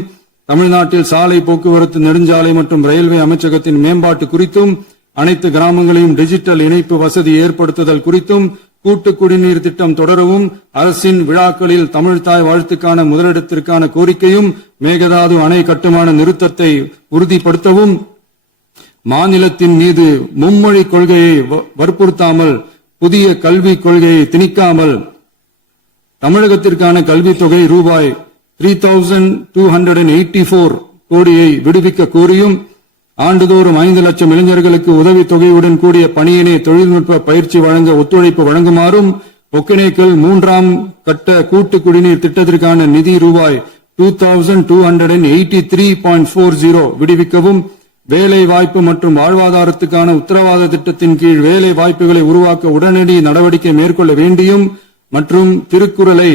தமிழ்நாட்டில் சாலை போக்குவரத்து, நெடுஞ்சாலை மற்றும் ரயில்வே அமைச்சகத்தின் மேம்பாட்டு குறித்தும், அனைத்து கிராமங்களையும் டிஜிட்டல் இணைப்பு வசதி ஏற்படுத்துதல் குறித்தும், கூட்டு குடிநீர் திட்டம் தொடரவும், அரசின் விழாக்களில் தமிழ்தாய் வாழ்த்துக்கான முதலிடத்திற்கான கோரிக்கையும், மேகதாது அணை கட்டுமான நிறுத்தத்தை உறுதிப்படுத்தவும், மாநிலத்தின் மீது மும்மொழி கொள்கையை வற்புறுத்தாமல் புதிய கல்விக் கொள்கையை திணிக்காமல் தமிழகத்திற்கான கல்வித் தொகை ரூபாய் 3,284 கோடியை விடுவிக்க கோரியும், ஆண்டுதோறும் 5 லட்சம் இளைஞர்களுக்கு உதவித் தொகையுடன் கூடிய பணியினை தொழில்நுட்ப பயிற்சி வழங்க ஒத்துழைப்பு வழங்குமாறும், ஒகேனக்கல் 3ஆம் கட்ட கூட்டு குடிநீர் திட்டத்திற்கான நிதி ரூபாய் 2283.40 விடுவிக்கவும், வேலை வாய்ப்பு மற்றும் வாழ்வாதாரத்துக்கான உத்தரவாத திட்டத்தின் கீழ் வேலை வாய்ப்புகளை உருவாக்க உடனடி நடவடிக்கை மேற்கொள்ள வேண்டியும் மற்றும் திருக்குறளை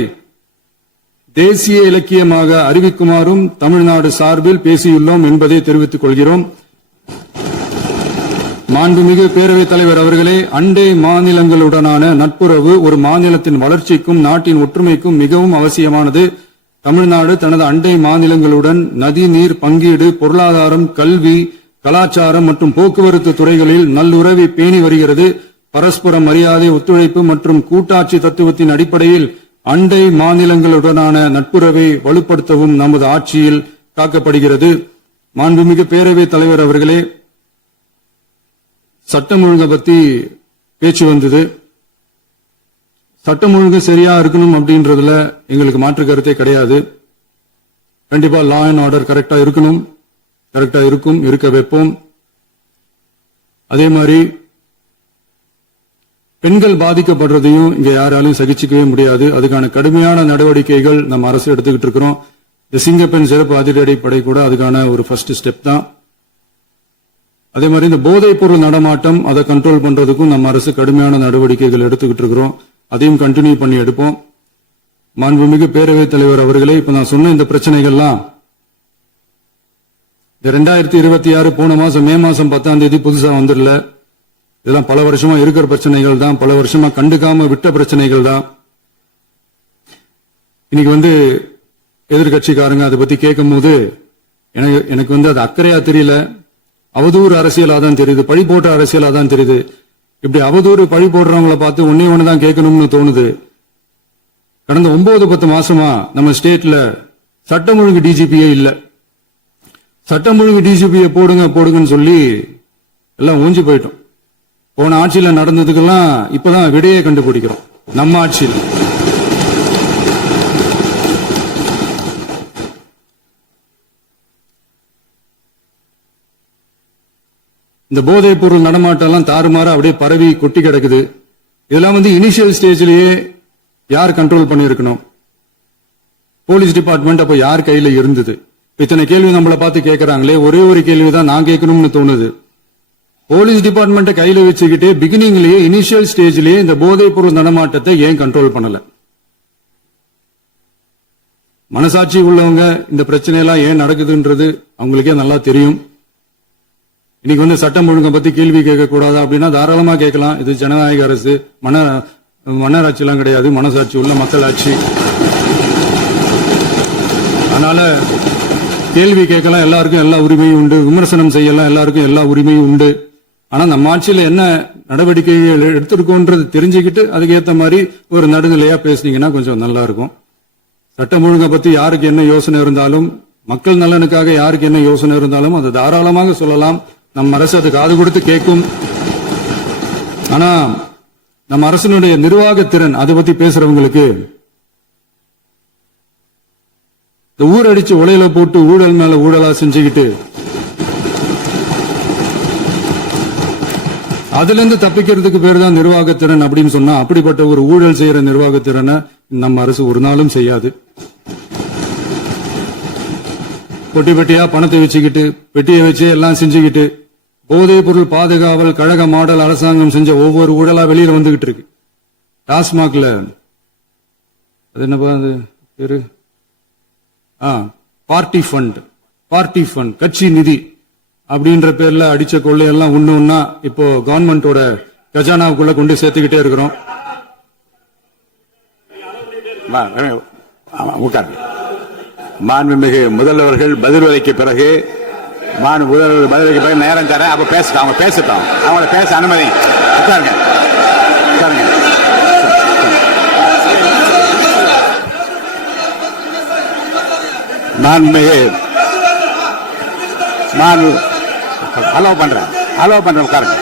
தேசிய இலக்கியமாக அறிவிக்குமாறும் தமிழ்நாடு சார்பில் பேசியுள்ளோம் என்பதை தெரிவித்துக் கொள்கிறோம். மாண்புமிகு பேரவைத் தலைவர் அவர்களே, அண்டை மாநிலங்களுடனான நட்புறவு ஒரு மாநிலத்தின் வளர்ச்சிக்கும் நாட்டின் ஒற்றுமைக்கும் மிகவும் அவசியமானது. தமிழ்நாடு தனது அண்டை மாநிலங்களுடன் நதி நீர் பங்கீடு, பொருளாதாரம், கல்வி, கலாச்சாரம் மற்றும் போக்குவரத்து துறைகளில் நல்லுறவை பேணி வருகிறது. பரஸ்பர மரியாதை, ஒத்துழைப்பு மற்றும் கூட்டாட்சி தத்துவத்தின் அடிப்படையில் அண்டை மாநிலங்களுடனான நட்புறவை வலுப்படுத்தவும் நமது ஆட்சியில் காக்கப்படுகிறது. மாண்புமிகு பேரவைத் தலைவர் அவர்களே, சட்டம் ஒழுங்கை பத்தி பேச்சு வந்தது. சட்டம் ஒழுங்கு சரியா இருக்கணும் அப்படின்றதுல எங்களுக்கு மாற்று கருத்தே கிடையாது. கண்டிப்பா லா அண்ட் ஆர்டர் கரெக்டா இருக்கணும், கரெக்டா இருக்கும், இருக்க வைப்போம். அதே மாதிரி பெண்கள் பாதிக்கப்படுறதையும் இங்க யாராலையும் சகிச்சுக்கவே முடியாது. அதுக்கான கடுமையான நடவடிக்கைகள் நம்ம அரசு எடுத்துக்கிட்டு இருக்கிறோம். இந்த சிங்கப்பெண் சிறப்பு அதிரடிப்படை கூட அதுக்கான ஒரு ஃபர்ஸ்ட் ஸ்டெப் தான். அதே மாதிரி இந்த போதைப் பொருள் நடமாட்டம் அதை கண்ட்ரோல் பண்றதுக்கும் நம்ம அரசு கடுமையான நடவடிக்கைகள் எடுத்துக்கிட்டு இருக்கிறோம். அதையும் கண்டினியூ பண்ணி எடுப்போம். மாண்புமிகு பேரவைத் தலைவர் அவர்களே, இப்ப நான் சொன்ன இந்த பிரச்சனைகள்லாம் 2026 போன மாசம் மே மாசம் 10ஆம் தேதி புதுசா வந்துடல. இதெல்லாம் பல வருஷமா இருக்கிற பிரச்சனைகள் தான், பல வருஷமா கண்டுக்காம விட்ட பிரச்சனைகள் தான். இன்னைக்கு எதிர்கட்சிக்காரங்க அதை பத்தி கேட்கும் போது எனக்கு அது அக்கறையா தெரியல, அவதூறு அரசியலா தான் தெரியுது, பழி போட்ட அரசியலா தான் தெரியுது. இப்படி அவதூறு பழி போடுறவங்களை பார்த்து ஒண்ணு தான் கேட்கணும்னு தோணுது. கடந்த 9-10 மாசமா நம்ம ஸ்டேட்ல சட்டம் ஒழுங்கு டிஜிபியே இல்ல. சட்டம் ஒழுங்கு டிஜிபியை போடுங்கன்னு சொல்லி எல்லாம் ஊஞ்சி போயிட்டோம். போன ஆட்சியில நடந்ததுக்கெல்லாம் இப்பதான் விடையை கண்டுபிடிக்கிறோம் நம்ம ஆட்சியில். இந்த போதைப் பொருள் நடமாட்டம் எல்லாம் தாறுமாற அப்படியே பரவி கொட்டி கிடக்குது. இதெல்லாம் இனிஷியல் ஸ்டேஜ்லயே யார் கண்ட்ரோல் பண்ணிருக்கணும்? போலீஸ் டிபார்ட்மெண்ட் அப்ப யார் கையில இருந்தது? இத்தனை கேள்வி நம்மளை பார்த்து கேட்கறாங்களே, ஒரே ஒரு கேள்விதான் நான் கேட்கணும்னு தோணுது. போலீஸ் டிபார்ட்மெண்ட்டை கையில வச்சுக்கிட்டு பிகினிங்லயே இனிஷியல் ஸ்டேஜ்லயே இந்த போதைப் பொருள் நடமாட்டத்தை ஏன் கண்ட்ரோல் பண்ணல? மனசாட்சி உள்ளவங்க இந்த பிரச்சனை எல்லாம் ஏன் நடக்குதுன்றது அவங்களுக்கே நல்லா தெரியும். இன்னைக்கு சட்டம் ஒழுங்கை பத்தி கேள்வி கேட்க கூடாதா அப்படின்னா தாராளமா கேட்கலாம். இது ஜனநாயக அரசு, மன்னராட்சி எல்லாம் கிடையாது, மனசாட்சி உள்ள மக்களாட்சி. அதனால கேள்வி கேட்கலாம், எல்லாருக்கும் எல்லா உரிமையும் உண்டு. விமர்சனம் செய்யலாம், எல்லாருக்கும் எல்லா உரிமையும் உண்டு. ஆனா நம்ம ஆட்சியில என்ன நடவடிக்கைகள் எடுத்திருக்கோன்றது தெரிஞ்சுக்கிட்டு அதுக்கேற்ற மாதிரி ஒரு நடுநிலையா பேசுனீங்கன்னா கொஞ்சம் நல்லா இருக்கும். சட்டம் ஒழுங்கை பத்தி யாருக்கு என்ன யோசனை இருந்தாலும், மக்கள் நலனுக்காக யாருக்கு என்ன யோசனை இருந்தாலும் அதை தாராளமாக சொல்லலாம். நம்ம அரசு அது காது கொடுத்து கேட்கும். ஆனா நம்ம அரசினுடைய நிர்வாகத்திறன் அதை பத்தி பேசுறவங்களுக்கு இந்த ஊரடிச்சு உலையில போட்டு ஊழல் மேல ஊழலா செஞ்சுக்கிட்டு அதுல இருந்து தப்பிக்கிறதுக்கு பேர் தான் நிர்வாகத்திறன் அப்படின்னு சொன்னா, அப்படிப்பட்ட ஒரு ஊழல் செய்யற நிர்வாகத்திறனை நம்ம அரசு ஒரு நாளும் செய்யாது. பொட்டி பெட்டியா பணத்தை வச்சுக்கிட்டு, பெட்டியை வச்சு எல்லாம் செஞ்சுக்கிட்டு, போதைப் பொருள் பாதுகாவல் கழக மாடல் அரசாங்கம் செஞ்ச ஒவ்வொரு ஊழலா வெளியில வந்துகிட்டு இருக்கு. டாஸ்மாக்ல அது என்னப்பா அது பேரு, பார்ட்டி ஃபண்ட், கட்சி நிதி அப்படின்ற பேர்ல அடிச்ச கொள்ளையெல்லாம் ஒண்ணா இப்போ கவர்மெண்டோட கஜானாவுக்குள்ள கொண்டு சேர்த்துக்கிட்டே இருக்கிறோம். மாண்புமிகு முதல்வர்கள் பதிலுரைக்கு பிறகு நேரம் தர அப்ப பேசட்டும், அவங்க பேசட்டும், அவங்கள பேச அனுமதி. உட்காருங்க. அலோ பண்றேன் உட்காருங்க.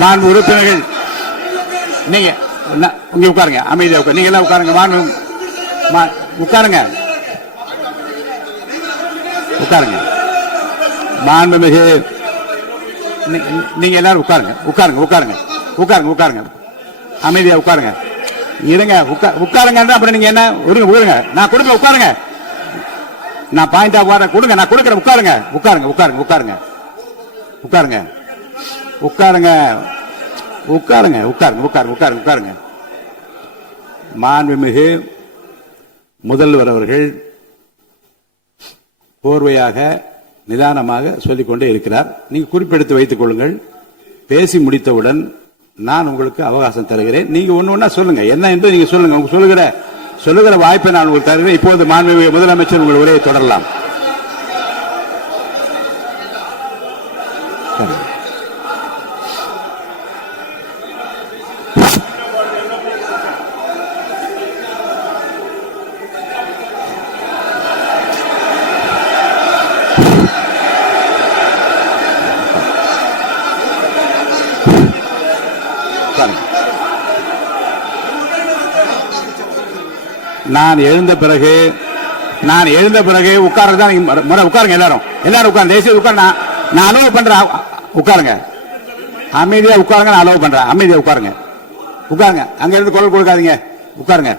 மாண்பு உறுப்பினர்கள் நீங்க உட்காருங்க, அமைதியா உட்காரு. நீங்க எல்லாம் உட்காருங்க. மாண்புமிகு நீங்க எல்லாரும் உட்காருங்க. அமைதியா உட்காருங்க. இருங்க, உட்காருங்க. அப்புறம் நீங்க என்ன உட்காருங்க, நான் கொடுக்க உட்காருங்க, நான் பாயிண்ட் ஆஃப் வார கொடுங்க, நான் கொடுக்குறேன். உட்காருங்க உட்காருங்க உட்காருங்க உட்காருங்க உட்காருங்க உட்காருங்க உட்காருங்க உட்காருங்க உட்காருங்க உட்காருங்க உட்காருங்க. மாண்புமிகு முதல்வர் அவர்கள் போர்வையாக நிதானமாக சொல்லிக்கொண்டே இருக்கிறார். நீங்க குறிப்பெடுத்து வைத்துக் கொள்ளுங்கள். பேசி முடித்தவுடன் நான் உங்களுக்கு அவகாசம் தருகிறேன். நீங்க ஒன்னு ஒன்னா சொல்லுங்க, என்ன என்று நீங்க சொல்லுங்க. உங்க சொல்லுகிற வாய்ப்பை நான் உங்களுக்கு தருகிறேன். இப்போது மாண்புமிகு முதலமைச்சர் உங்கள் உரையை தொடரலாம். நான் எழுந்த பிறகு உட்காருங்க. உட்காருங்க, எல்லாரும் உட்காருங்க. தேசிய உட்காரு, நான் அலோவ் பண்றேன். உட்காருங்க, அமைதியா உட்காருங்க. நான் அலோவ் பண்றேன், அமைதியா உட்காருங்க. உட்காருங்க, அங்க இருந்து குரல் கொடுக்காதீங்க. உட்காருங்க.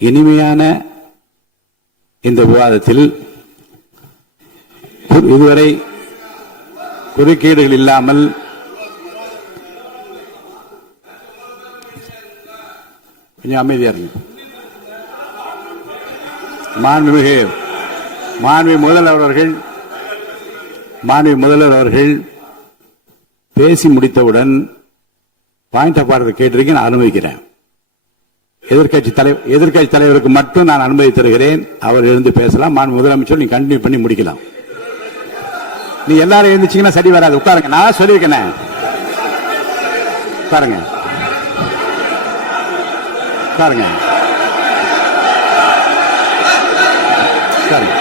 இனிமையான இந்த விவாதத்தில் இதுவரை குறுக்கீடுகள் இல்லாமல் கொஞ்சம் அமைதியா இருங்க. மாண்புமிகு முதல்வர் அவர்கள் பேசி முடித்தவுடன் பாயிண்ட் ஆஃப் ஆர்டர் கேட்டிருக்கேன், நான் அனுமதிக்கிறேன். எதிர்க்கட்சி தலைவருக்கு மட்டும் நான் அனுமதி தருகிறேன். அவர் எழுந்து பேசலாம். மாண்பு முதலமைச்சர் நீங்க கண்டினியூ பண்ணி முடிக்கலாம். நீ எல்லாரும் எழுந்துச்சீங்கன்னா சரி வராது. உட்காருங்க, நான் சொல்லியிருக்கேன். உட்காருங்க உட்காருங்க உட்காருங்க.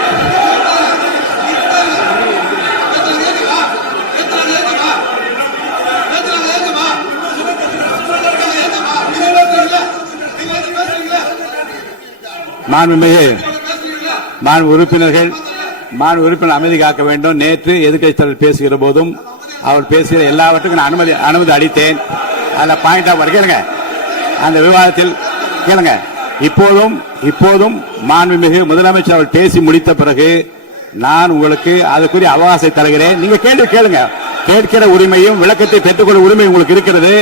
மாண்பு உறுப்பினர் அமைதி காக்க வேண்டும். நேற்று எதிர்க்கட்சி தலைவர் பேசுகிற போதும் அவர் பேசுகிற எல்லாவற்றுக்கும் நான் அனுமதி அளித்தேன். அதுல பாயிண்ட் ஆஃப் கேளுங்க, அந்த விவாதத்தில் கேளுங்க. இப்போதும் மாண்புமிகு முதலமைச்சர் அவர் பேசி முடித்த பிறகு நான் உங்களுக்கு அதுக்குரிய அவகாசம் தருகிறேன். நீங்க கேள்வி கேளுங்க. கேட்கிற உரிமையும் விளக்கத்தை பெற்றுக்கொள்ள உரிமை உங்களுக்கு இருக்கிறது.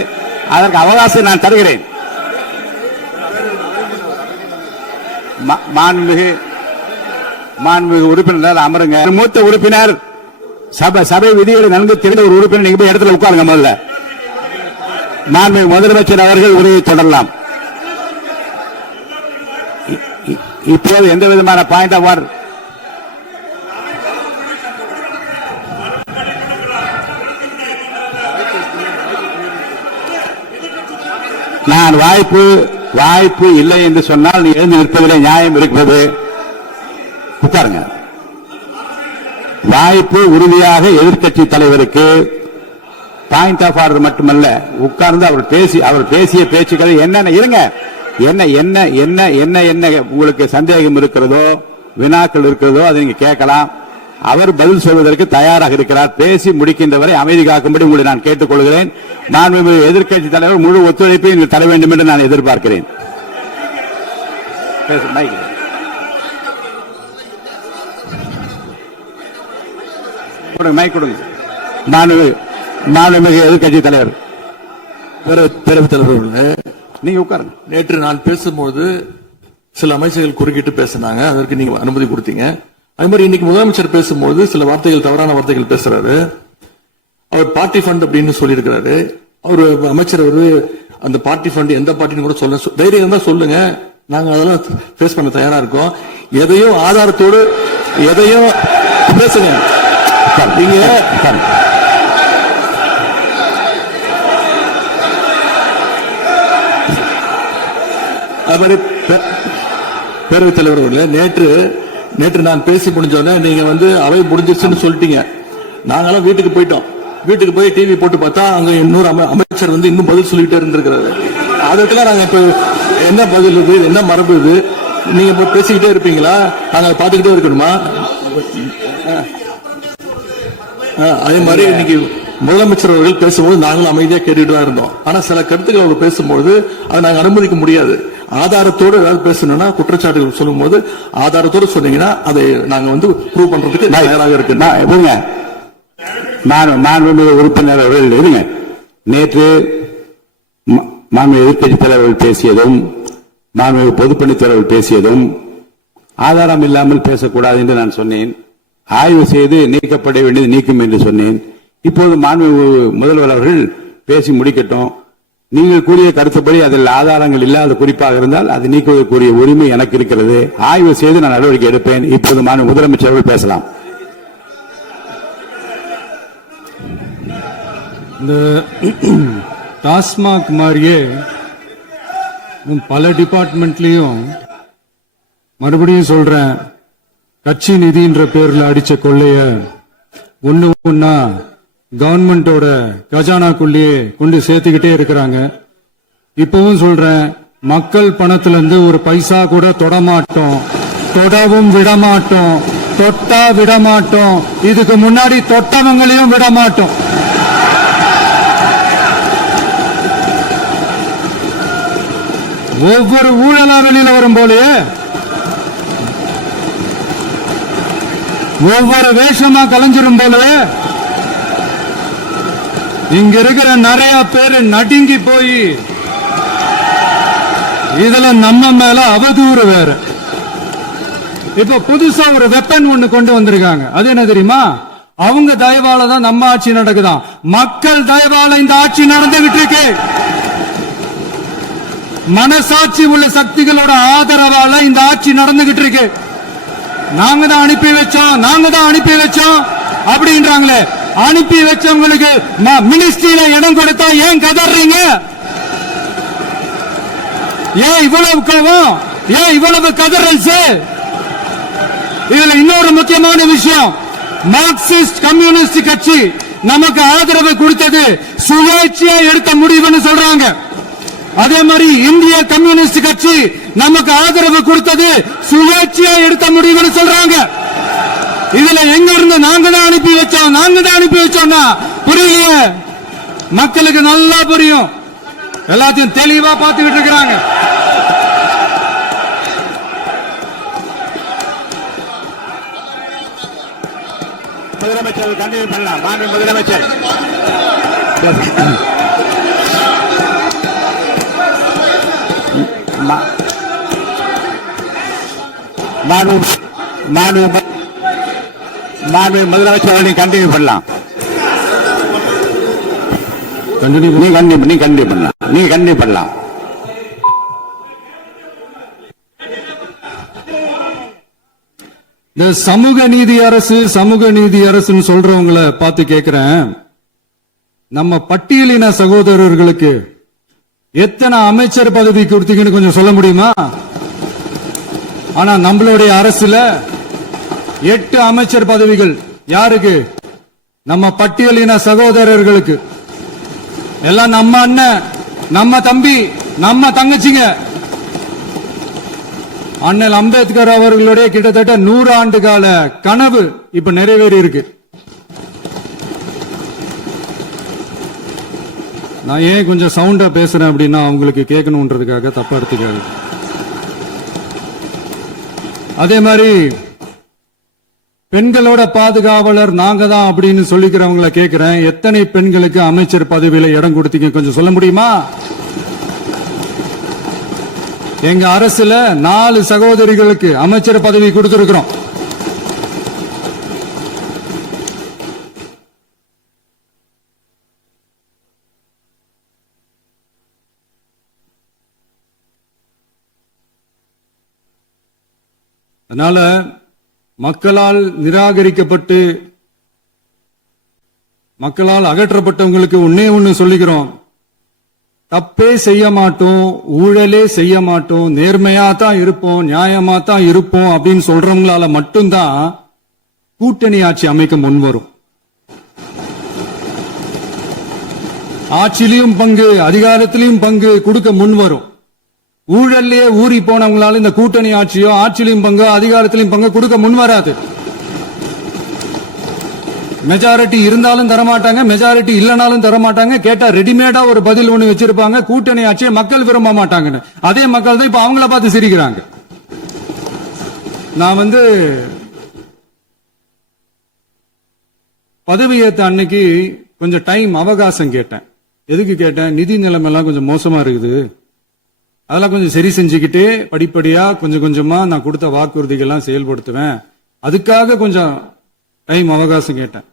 அதற்கு அவகாசம் நான் தருகிறேன். மாண்புமிகு உறுப்பினர் அமருங்க. மூத்த உறுப்பினர், சபை விதிகளை நன்கு தெரிந்த ஒரு உறுப்பினர், நீங்க போய் இடத்துல உட்காருங்க. முதல்ல மாண்புமிகு முதலமைச்சர் அவர்கள் உரையை தொடரலாம். இப்போது எந்த விதமான பாயிண்ட் ஆஃப் ஆர்டர் நான் வாய்ப்பு இல்லை என்று சொன்னால் நீ எழுந்து நிற்பதிலே நியாயம் இருக்கிறது. உட்காருங்க. வாய்ப்பு உறுதியாக எதிர்க்கட்சி தலைவருக்கு பாயிண்ட் ஆஃப் ஆர்டர் மட்டுமல்ல, உட்கார்ந்து அவர் பேசிய பேச்சுக்களை என்னென்ன இருங்க, என்ன உங்களுக்கு சந்தேகம் இருக்கிறதோ, வினாக்கள் இருக்கிறதோ அதை நீங்க கேட்கலாம். அவர் பதில் சொல்வதற்கு தயாராக இருக்கிறார். பேசி முடிக்கின்ற வரை அமைதி காக்கும்படி உங்களை நான் கேட்டுக்கொள்கிறேன். நான் எதிர்க்கட்சி தலைவர் முழு ஒத்துழைப்பை நீங்கள் தர வேண்டும் என்று நான் எதிர்பார்க்கிறேன். மைக் கொடுங்க. மாண்புமிகு எதிர்க்கட்சி தலைவர் பேரவைத் தலைவர், நீங்க உட்காருங்க. நேற்று நான் பேசும்போது சில அமைச்சர்கள் குறுக்கிட்டு பேசினாங்க, அதற்கு நீங்க அனுமதி கொடுத்தீங்க. அது மாதிரி இன்னைக்கு முதலமைச்சர் பேசும்போது சில வார்த்தைகள், தவறான வார்த்தைகள் பேசுறாரு. அவர் பார்ட்டி ஃபண்ட் அப்படின்னு சொல்லியிருக்கிறாரு. அவர் அமைச்சர் அந்த பார்ட்டி ஃபண்ட் எந்த பார்ட்டின்னு கூட சொல்ல தைரியம் இருந்தா சொல்லுங்க, நாங்க அதெல்லாம் பேஸ் பண்ண தயாரா இருக்கோம். எதையும் ஆதாரத்தோடு எதையும் பேசுங்க. நீங்க பேரவைத் தலைவர் நேற்று நான் பேசி முடிஞ்சோடனே நீங்க அவை முடிஞ்சிருச்சுன்னு சொல்லிட்டீங்க. நாங்கெல்லாம் வீட்டுக்கு போயிட்டோம். வீட்டுக்கு போய் டிவி போட்டு பார்த்தா அங்க இன்னொரு அமைச்சர் இன்னும் பதில் சொல்லிட்டே இருந்திருக்கிறாரு. அதுக்கெல்லாம் நாங்க இப்ப என்ன பதில் இது, என்ன மரபு இது? நீங்க இப்ப பேசிக்கிட்டே இருப்பீங்களா? நாங்க பாத்துக்கிட்டே இருக்கணுமா? அதே மாதிரி இன்னைக்கு முதலமைச்சர் அவர்கள் பேசும்போது நாங்களும் அமைதியா கேட்டுட்டு தான் இருந்தோம். ஆனா சில கருத்துக்கள் அவர் பேசும்போது அதை நாங்க அனுமதிக்க முடியாது. ஆதாரத்தோடு ஏதாவது பேசணும்னா, குற்றச்சாட்டுகள் சொல்லும் போது ஆதாரத்தோடு சொன்னீங்கன்னா அதை நாங்க ப்ரூவ் பண்றதுக்கு தயாராக இருக்கு. மாண்புமிகு உறுப்பினர் அவர்கள் இருங்க. நேற்று மாண்புமிகு எதிர்க்கட்சித் தலைவர்கள் பேசியதும் மாண்புமிகு பொதுப்பணித் தலைவர்கள் பேசியதும் ஆதாரம் இல்லாமல் பேசக்கூடாது என்று நான் சொன்னேன். ஆய்வு செய்து நீக்கப்பட வேண்டியது நீக்கும் என்று சொன்னேன். இப்போது மாண்புமிகு முதல்வர் அவர்கள் பேசி முடிக்கட்டும். நீங்கள் கூறிய கருத்துப்படி அதில் ஆதாரங்கள் இல்லாத குறிப்பாக இருந்தால் அது நீக்குவதற்குரிய உரிமை எனக்கு இருக்கிறது. ஆய்வு செய்து நான் நடவடிக்கை எடுப்பேன். இப்போது மாண்புமிகு முதலமைச்சர் அவர்கள் பேசலாம். இந்த டாஸ்மாக் மாதிரியே பல டிபார்ட்மெண்ட்லயும் மறுபடியும் சொல்றேன், கட்சி நிதின்ற பேர்ல அடிச்ச கொள்ளைய ஒன்னா கவர்மெண்டோட கஜானாக்குள்ளேயே கொண்டு சேர்த்துக்கிட்டே இருக்கிறாங்க. இப்பவும் சொல்றேன், மக்கள் பணத்துல இருந்து ஒரு பைசா கூட தொடமாட்டோம், தொடவும் விடமாட்டோம், தொட்டா விடமாட்டோம், இதுக்கு முன்னாடி தொட்டவங்களையும் விடமாட்டோம். ஒவ்வொரு ஊழலா வெளியில வரும் போலே, ஒவ்வொரு வேஷமா கலைஞ்சிரும் போலே, இங்க இருக்கிற நிறைய பேரு நடுங்கி போய் இதுல நம்ம மேல அவதூறு வேற. இப்ப புதுசா ஒரு வெப்பன் ஒண்ணு கொண்டு வந்திருக்காங்க. அது என்ன தெரியுமா? அவங்க தயவால தான் நம்ம ஆட்சி நடக்குதான். மக்கள் தயவால இந்த ஆட்சி நடந்துகிட்டு இருக்கு. மனசாட்சி உள்ள சக்திகளோட ஆதரவால இந்த ஆட்சி நடந்துகிட்டு இருக்கு. நாங்க தான் அனுப்பி வச்சோம் அப்படின்றாங்களே. அனுப்பி வச்சவங்களுக்கு மினிஸ்ட்ரியில இடம் கொடுத்தா ஏன் கதறீங்க? ஏன் இவ்வளவு கோவம்? ஏன் இவ்வளவு கதறல்? இதுல இன்னொரு முக்கியமான விஷயம், மார்க்சிஸ்ட் கம்யூனிஸ்ட் கட்சி நமக்கு ஆதரவு கொடுத்தது சுயேட்சையா எடுத்த முடிவுன்னு சொல்றாங்க. அதே மாதிரி இந்திய கம்யூனிஸ்ட் கட்சி நமக்கு ஆதரவு கொடுத்தது சுயேட்சையா எடுத்த முடிவுன்னு சொல்றாங்க. இதுல எங்க இருந்து நாங்க தான் அனுப்பி வச்சோம்னா புரியலையே. மக்களுக்கு நல்லா புரியும், எல்லாத்தையும் தெளிவா பார்த்துக்கிட்டு இருக்கிறாங்க. முதலமைச்சர் கண்டினியூ பண்ணலாம். மாண்புமிகு முதலமைச்சர் முதலமைச்சர் கண்டினியூ பண்ணலாம். நீ கண்டினியூ பண்ணலாம். இந்த சமூக நீதி அரசுன்னு சொல்றவங்களை பார்த்து கேட்கிறேன், நம்ம பட்டியலின சகோதரர்களுக்கு எத்தனை அமைச்சர் பதவி கொடுத்தீங்கன்னு கொஞ்சம் சொல்ல முடியுமா? ஆனா நம்மளுடைய அரசுல 8 அமைச்சர் பதவிகள் யாருக்கு? நம்ம பட்டியலின சகோதரர்களுக்கு. எல்லாம் நம்ம அண்ணன், நம்ம தம்பி, நம்ம தங்கச்சிங்க. அண்ணல் அம்பேத்கர் அவர்களுடைய கிட்டத்தட்ட 100 ஆண்டு கால கனவு இப்ப நிறைவேறி இருக்கு. நான் ஏன் கொஞ்சம் சவுண்டா பேசுறேன் அப்படின்னா அவங்களுக்கு கேட்கணும்ன்றதுக்காக தப்பா எடுத்துக்காது. அதே மாதிரி பெண்களோட பாதுகாவலர் நாங்க தான் அப்படின்னு சொல்லிக்கிறவங்களை கேட்கிறேன், எத்தனை பெண்களுக்கு அமைச்சர் பதவியில இடம் கொடுத்தீங்க கொஞ்சம் சொல்ல முடியுமா? எங்க அரசுல 4 சகோதரிகளுக்கு அமைச்சர் பதவி கொடுத்திருக்கிறோம். அதனால மக்களால் நிராகரிக்கப்பட்டு மக்களால் அகற்றப்பட்டவங்களுக்கு ஒண்ணு சொல்லிக்கிறோம், தப்பே செய்ய மாட்டோம், ஊழலே செய்ய மாட்டோம், நேர்மையா தான் இருப்போம், நியாயமா தான் இருப்போம் அப்படின்னு சொல்றவங்களால மட்டும்தான் கூட்டணி ஆட்சி அமைக்க முன்வரும். ஆட்சியிலையும் பங்கு, அதிகாரத்திலையும் பங்கு கொடுக்க முன்வரும். ஊழல்லையே ஊறி போனவங்களால இந்த கூட்டணி ஆட்சியோ ஆட்சியிலையும் பங்கு அதிகாரத்திலையும் பங்கு கொடுக்க முன்வராது. மெஜாரிட்டி இருந்தாலும் தரமாட்டாங்க, மெஜாரிட்டி இல்லனாலும் தரமாட்டாங்க. கேட்டா ரெடிமேடா ஒரு பதில் ஒண்ணு வச்சிருப்பாங்க, கூட்டணி ஆட்சியை மக்கள் விரும்ப மாட்டாங்கன்னு. அதே மக்கள் தான் இப்ப அவங்கள பார்த்து சிரிக்கிறாங்க. நான் பதவியேற்ற அன்னைக்கு கொஞ்சம் டைம் அவகாசம் கேட்டேன். எதுக்கு கேட்டேன்? நிதி நிலைமைலாம் கொஞ்சம் மோசமா இருக்குது, அதெல்லாம் கொஞ்சம் சரி செஞ்சுக்கிட்டு படிப்படியா கொஞ்சம் கொஞ்சமா நான் கொடுத்த வாக்குறுதிகள்லாம் செயல்படுத்துவேன், அதுக்காக கொஞ்சம் டைம் அவகாசம் கேட்டேன்.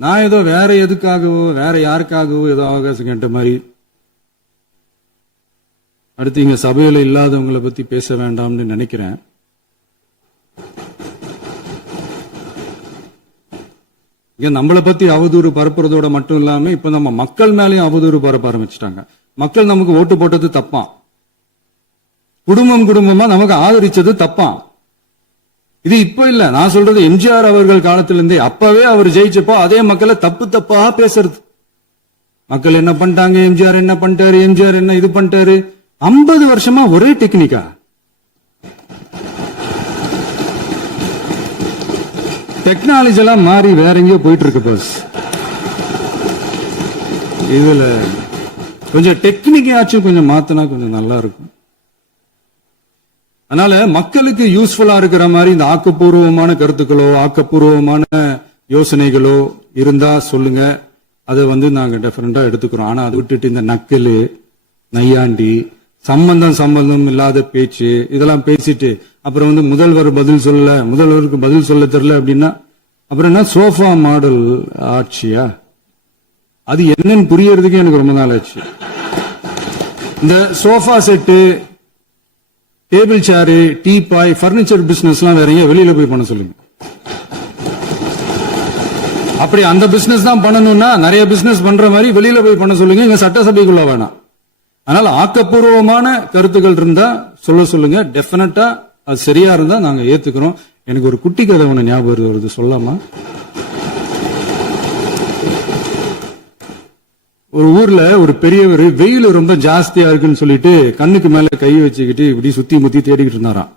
நான் ஏதோ வேற எதுக்காகவோ வேற யாருக்காகவோ ஏதோ அவகாசம் கேட்ட மாதிரி. அடுத்து இங்க சபையில இல்லாதவங்களை பத்தி பேச வேண்டாம்னு நினைக்கிறேன். இங்க நம்மளை பத்தி அவதூறு பரப்புறதோட மட்டும் இல்லாம இப்ப நம்ம மக்கள் மேலேயும் அவதூறு பரப்ப ஆரம்பிச்சுட்டாங்க. மக்கள் நமக்கு ஓட்டு போட்டது தப்பா, குடும்பம் குடும்பமா நமக்கு ஆதரிச்சது தப்பா. இது இப்ப இல்ல, நான் சொல்றது எம்ஜிஆர் அவர்கள் காலத்திலிருந்தே. அப்பவே அவர் ஜெயிச்சப்போ அதே மக்களை தப்பு தப்பா பேசுறது. மக்கள் என்ன பண்ணிட்டாங்க, எம்ஜிஆர் என்ன பண்ணிட்டாரு, எம்ஜிஆர் என்ன இது பண்ணிட்டாரு. 50 வருஷமா ஒரே டெக்னிக்கா. டெக்னாலஜி எல்லாம் மாறி வேற எங்கேயோ போயிட்டு இருக்கு பஸ். இதுல கொஞ்சம் டெக்னிக்காச்சும் கொஞ்சம் மாத்தினா கொஞ்சம் நல்லா இருக்கும். அதனால மக்களுக்கு யூஸ்ஃபுல்லா இருக்கிற மாதிரி இந்த ஆக்கப்பூர்வமான கருத்துக்களோ ஆக்கப்பூர்வமான யோசனைகளோ இருந்தா சொல்லுங்க, அதை நாங்க டெஃபரெண்டா எடுத்துக்கிறோம். ஆனா அதை விட்டுட்டு இந்த நக்கலு நையாண்டி சம்பந்தம் இல்லாத பேச்சு இதெல்லாம் பேசிட்டு அப்புறம் முதல்வர் பதில் சொல்லல, முதல்வருக்கு பதில் சொல்ல தெரியல அப்படின்னா அப்புறம் என்ன சோஃபா மாடல் ஆட்சியா? அது என்னன்னு புரியறதுக்கு எனக்கு ரொம்ப நாள் ஆச்சு. இந்த சோஃபா செட்டு, டேபிள் சேரு, டீபாய், பர்னிச்சர் பிசினஸ் எல்லாம் வேற வெளியில போய் பண்ண சொல்லுங்க. அப்படி அந்த பிசினஸ் தான் பண்ணணும்னா நிறைய பிசினஸ் பண்ற மாதிரி வெளியில போய் பண்ண சொல்லுங்க, இங்க சட்டசபைக்குள்ள வேணாம். அதனால ஆக்கப்பூர்வமான கருத்துக்கள் இருந்தா சொல்லுங்க, டெஃபினட்டா அது சரியா இருந்தா நாங்க ஏத்துக்கிறோம். எனக்கு ஒரு குட்டி கதை ஒண்ணு ஞாபகம் வருது, சொல்லாமா? ஒரு ஊர்ல ஒரு பெரியவர் வெயில் ரொம்ப ஜாஸ்தியா இருக்குன்னு சொல்லிட்டு கண்ணுக்கு மேல கை வச்சுக்கிட்டு இப்படி சுத்தி முத்தி தேடிக்கிட்டு இருந்தாராம்.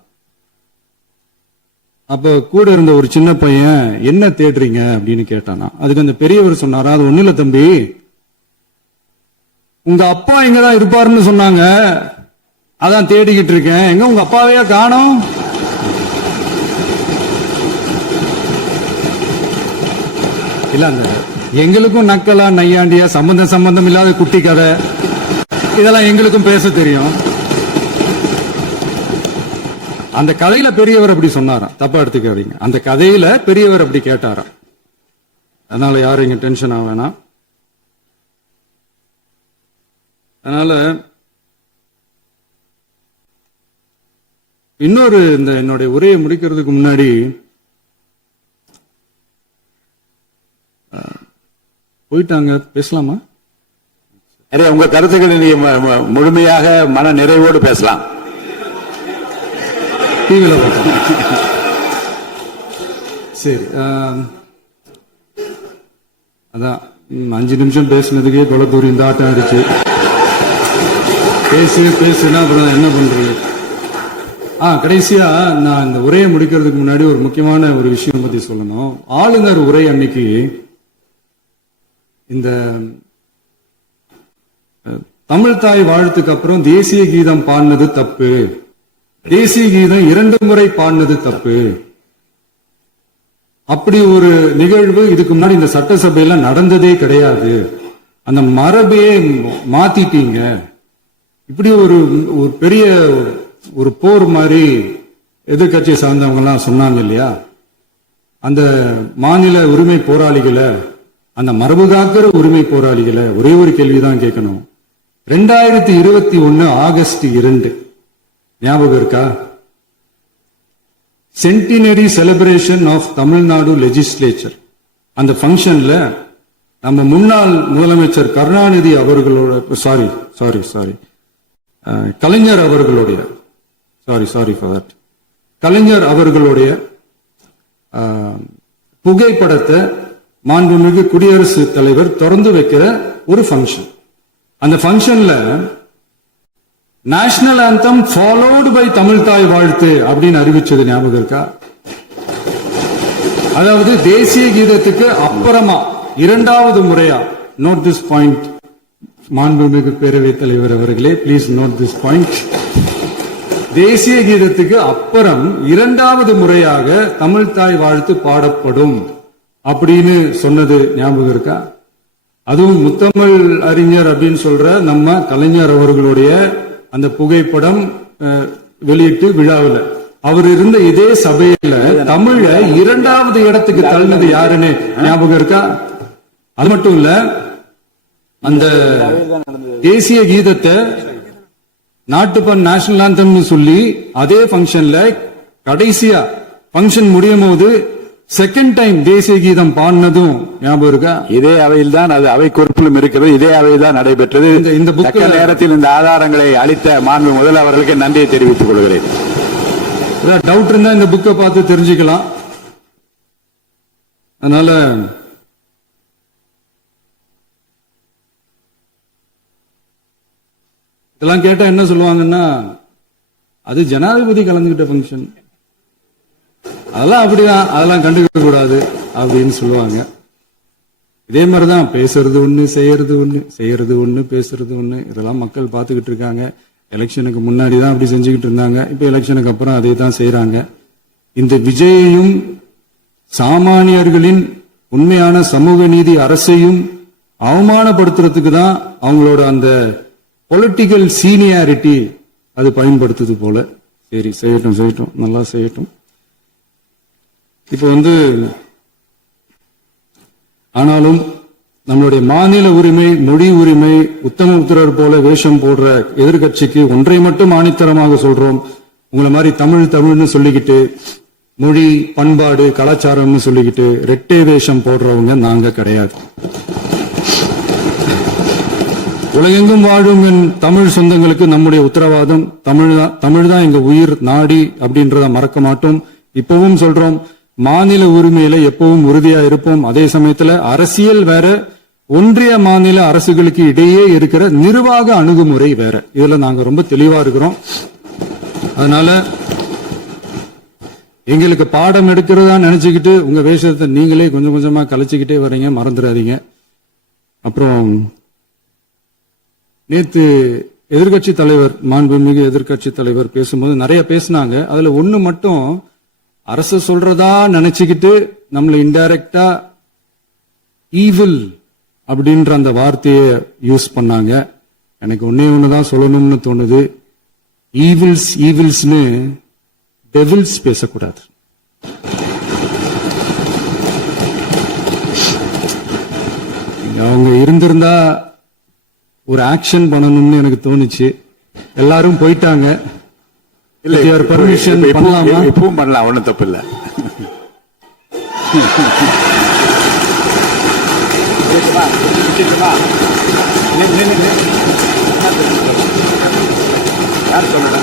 அப்ப கூட இருந்த ஒரு சின்ன பையன் என்ன தேடுறீங்க அப்படின்னு கேட்டானா. அதுக்கு அந்த பெரியவர் சொன்னாரா, அது ஒண்ணு இல்ல தம்பி, உங்க அப்பா இங்கதான் இருப்பாருன்னு சொன்னாங்க, அதான் தேடிக்கிட்டு இருக்கேன். எங்க உங்க அப்பாவையா காணோம்? இல்ல அந்த எங்களுக்கும் நக்கலா நையாண்டியா சம்பந்தம் இல்லாத குட்டி கதை இதெல்லாம் எங்களுக்கும் பேச தெரியும். அந்த கதையில பெரியவர் அப்படி சொன்னாராம், தப்பா எடுத்துக்காதீங்க. அந்த கதையில பெரியவர் அப்படி கேட்டாராம். அதனால யாரும் இங்க டென்ஷன் ஆக வேணாம். அதனால இன்னொரு இந்த என்னுடைய உரையை முடிக்கிறதுக்கு முன்னாடி போயிட்டாங்க, பேசலாமா? உங்க கருத்துக்களை நீங்க முழுமையாக மன நிறைவோடு பேசலாம். டிவியில சரி. அதான் 5 நிமிஷம் பேசினதுக்கே தொலைத்தூரி இந்த ஆட்டம் ஆயிடுச்சு. பேசுனா அப்புறம் என்ன பண்றது? கடைசியா நான் இந்த உரையை முடிக்கிறதுக்கு முன்னாடி ஒரு முக்கியமான ஒரு விஷயம் பத்தி சொல்லணும். ஆளுநர் உரை அன்னைக்கு இந்த தமிழ் தாய் வாழ்த்துக்கு அப்புறம் தேசிய கீதம் பாடினது தப்பு, தேசிய கீதம் 2 முறை பாடினது தப்பு, அப்படி ஒரு நிகழ்வு இதுக்கு முன்னாடி இந்த சட்டசபையில நடந்ததே கிடையாது, அந்த மரபையே மாத்திட்டீங்க, இப்படி ஒரு பெரிய ஒரு போர் மாதிரி எதிர்கட்சியை சார்ந்தவங்க எல்லாம் சொன்னாங்க இல்லையா? அந்த மாநில உரிமை போராளிகளை, அந்த மரபு காக்கிற உரிமை போராளிகளை ஒரே ஒரு கேள்விதான் கேட்கணும். 2021 ஆகஸ்ட் 2 ஞாபகம் இருக்கா? Centenary celebration of Tamil Nadu legislature. அந்த பங்கன்ல நம்ம முன்னாள் முதலமைச்சர் கருணாநிதி அவர்களோட சாரி கலைஞர் அவர்களுடைய கலைஞர் அவர்களுடைய புகைப்படத்தை மாண்புமிகு குடியரசுத் தலைவர் திறந்து வைக்கிற ஒரு பங்கன். அந்த பங்கன்ல national anthem followed by Tamil Thai Vazhthu அப்படின்னு அறிவிச்சது ஞாபகம் இருக்கா? அதாவது தேசிய கீதத்துக்கு அப்புறமா இரண்டாவது முறையா, நோட் திஸ் பாயிண்ட் மாண்புமிகு பேரவைத் தலைவர் அவர்களே, ப்ளீஸ் நோட் திஸ் பாயிண்ட். தேசிய கீதத்துக்கு அப்புறம் இரண்டாவது முறையாக தமிழ் தாய் வாழ்த்து பாடப்படும் அப்படின்னு சொன்னது ஞாபகம் இருக்கா? அதுவும் முத்தமிழ் அறிஞர் அப்படின்னு சொல்ற நம்ம கலைஞர் அவர்களுடைய அந்த புகைப்படம் வெளியிட்டு விழாவில் அவர் இருந்த இதே சபையில தமிழ இரண்டாவது இடத்துக்கு தள்ளினது யாருன்னு ஞாபகம் இருக்கா? அது மட்டும் இல்ல, அந்த தேசிய கீதத்தை நாட்டுப்பண் நேஷனல் ஆந்தம் சொல்லி அதே பங்கன்ல கடைசியா பங்கன் முடியும் போது செகண்ட் டைம் தேசிய கீதம் பாடினதும் ஞாபகம் இருக்கா? இதே அவையில் தான், அது அவை குறிப்பிலும் இருக்கிறது, இதே அவையில் தான் நடைபெற்றது. இந்த புக்க நேரத்தில் இந்த ஆதாரங்களை அளித்த மாண்பு முதல் அவர்களுக்கு நன்றியை தெரிவித்துக் கொள்கிறேன். டவுட் இருந்தா இந்த புக்கை பார்த்து தெரிஞ்சுக்கலாம். அதனால இதெல்லாம் கேட்டா என்ன சொல்லுவாங்கன்னா, அது ஜனாதிபதி கலந்துகிட்ட பங்கன், அதெல்லாம் அப்படிதான், அதெல்லாம் கண்டுக்க கூடாது அப்படின்னு சொல்லுவாங்க. இதே மாதிரிதான் பேசுறது ஒண்ணு, செய்யறது ஒண்ணு, செய்யறது ஒண்ணு, பேசுறது ஒண்ணு. இதெல்லாம் மக்கள் பார்த்துக்கிட்டு இருக்காங்க. எலெக்ஷனுக்கு முன்னாடி தான் அப்படி செஞ்சுக்கிட்டு இருந்தாங்க. இப்ப எலெக்ஷனுக்கு அப்புறம் அதே தான் செய்யறாங்க. இந்த விஜயையும் சாமானியர்களின் உண்மையான சமூக நீதி அரசையும் அவமானப்படுத்துறதுக்கு தான் அவங்களோட அந்த பொலிட்டிக்கல் சீனியாரிட்டி அது பயன்படுத்துது போல. சரி, செய்யட்டும் செய்யட்டும், நல்லா செய்யட்டும். இப்ப ஆனாலும் நம்மளுடைய மாநில உரிமை, மொழி உரிமை, உத்தமபுத்திரர் போல வேஷம் போடுற எதிர்கட்சிக்கு ஒன்றை மட்டும் ஆணித்தரமாக சொல்றோம். உங்களை மாதிரி தமிழ் தமிழ்னு சொல்லிக்கிட்டு, மொழி, பண்பாடு, கலாச்சாரம்னு சொல்லிக்கிட்டு ரெட்டை வேஷம் போடுறவங்க நாங்க கிடையாது. உலகெங்கும் வாழும் என் தமிழ் சொந்தங்களுக்கு நம்முடைய உத்தரவாதம் தமிழ் தான் எங்க உயிர் நாடி அப்படின்றத மறக்க மாட்டோம். இப்பவும் சொல்றோம், மாநில உரிமையில எப்பவும் உறுதியா இருப்போம். அதே சமயத்துல அரசியல் வேற, ஒன்றிய மாநில அரசுகளுக்கு இடையே இருக்கிற நிர்வாக அணுகுமுறை வேற. இதுல நாங்க ரொம்ப தெளிவா இருக்கிறோம். அதனால எங்களுக்கு பாடம் எடுக்கிறதா நினைச்சுக்கிட்டு உங்க வேஷத்தை நீங்களே கொஞ்சம் கொஞ்சமா கலைச்சுக்கிட்டே வரீங்க, மறந்துடாதீங்க. அப்புறம் நேத்து எதிர்கட்சி தலைவர், மாண்புமிகு எதிர்கட்சி தலைவர் பேசும்போது நிறைய பேசினாங்க. அதுல ஒண்ணு மட்டும் அரசு சொல்றதா நினைச்சுக்கிட்டு நம்மள இன்டைரக்டா ஈவில் அப்படின்ற அந்த வார்த்தையை யூஸ் பண்ணாங்க. எனக்கு ஒன்னே ஒண்ணுதான் சொல்லணும்னு தோணுது, ஈவில்ஸ்னு டெவில்ஸ் பேசக்கூடாது. அவங்க இருந்திருந்தா ஒரு ஆக்ஷன் பண்ணணும்னு எனக்கு தோணுச்சு. எல்லாரும் போயிட்டாங்க. பர்மிஷன் பண்ணலாமா? இப்பவும் பண்ணலாம், ஒன்னும் தப்பு இல்ல. யார் சொல்லுங்க?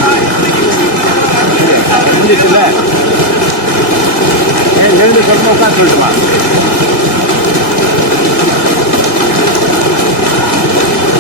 எழுந்து சொல்லுமா, உட்காந்து சொல்லட்டுமா?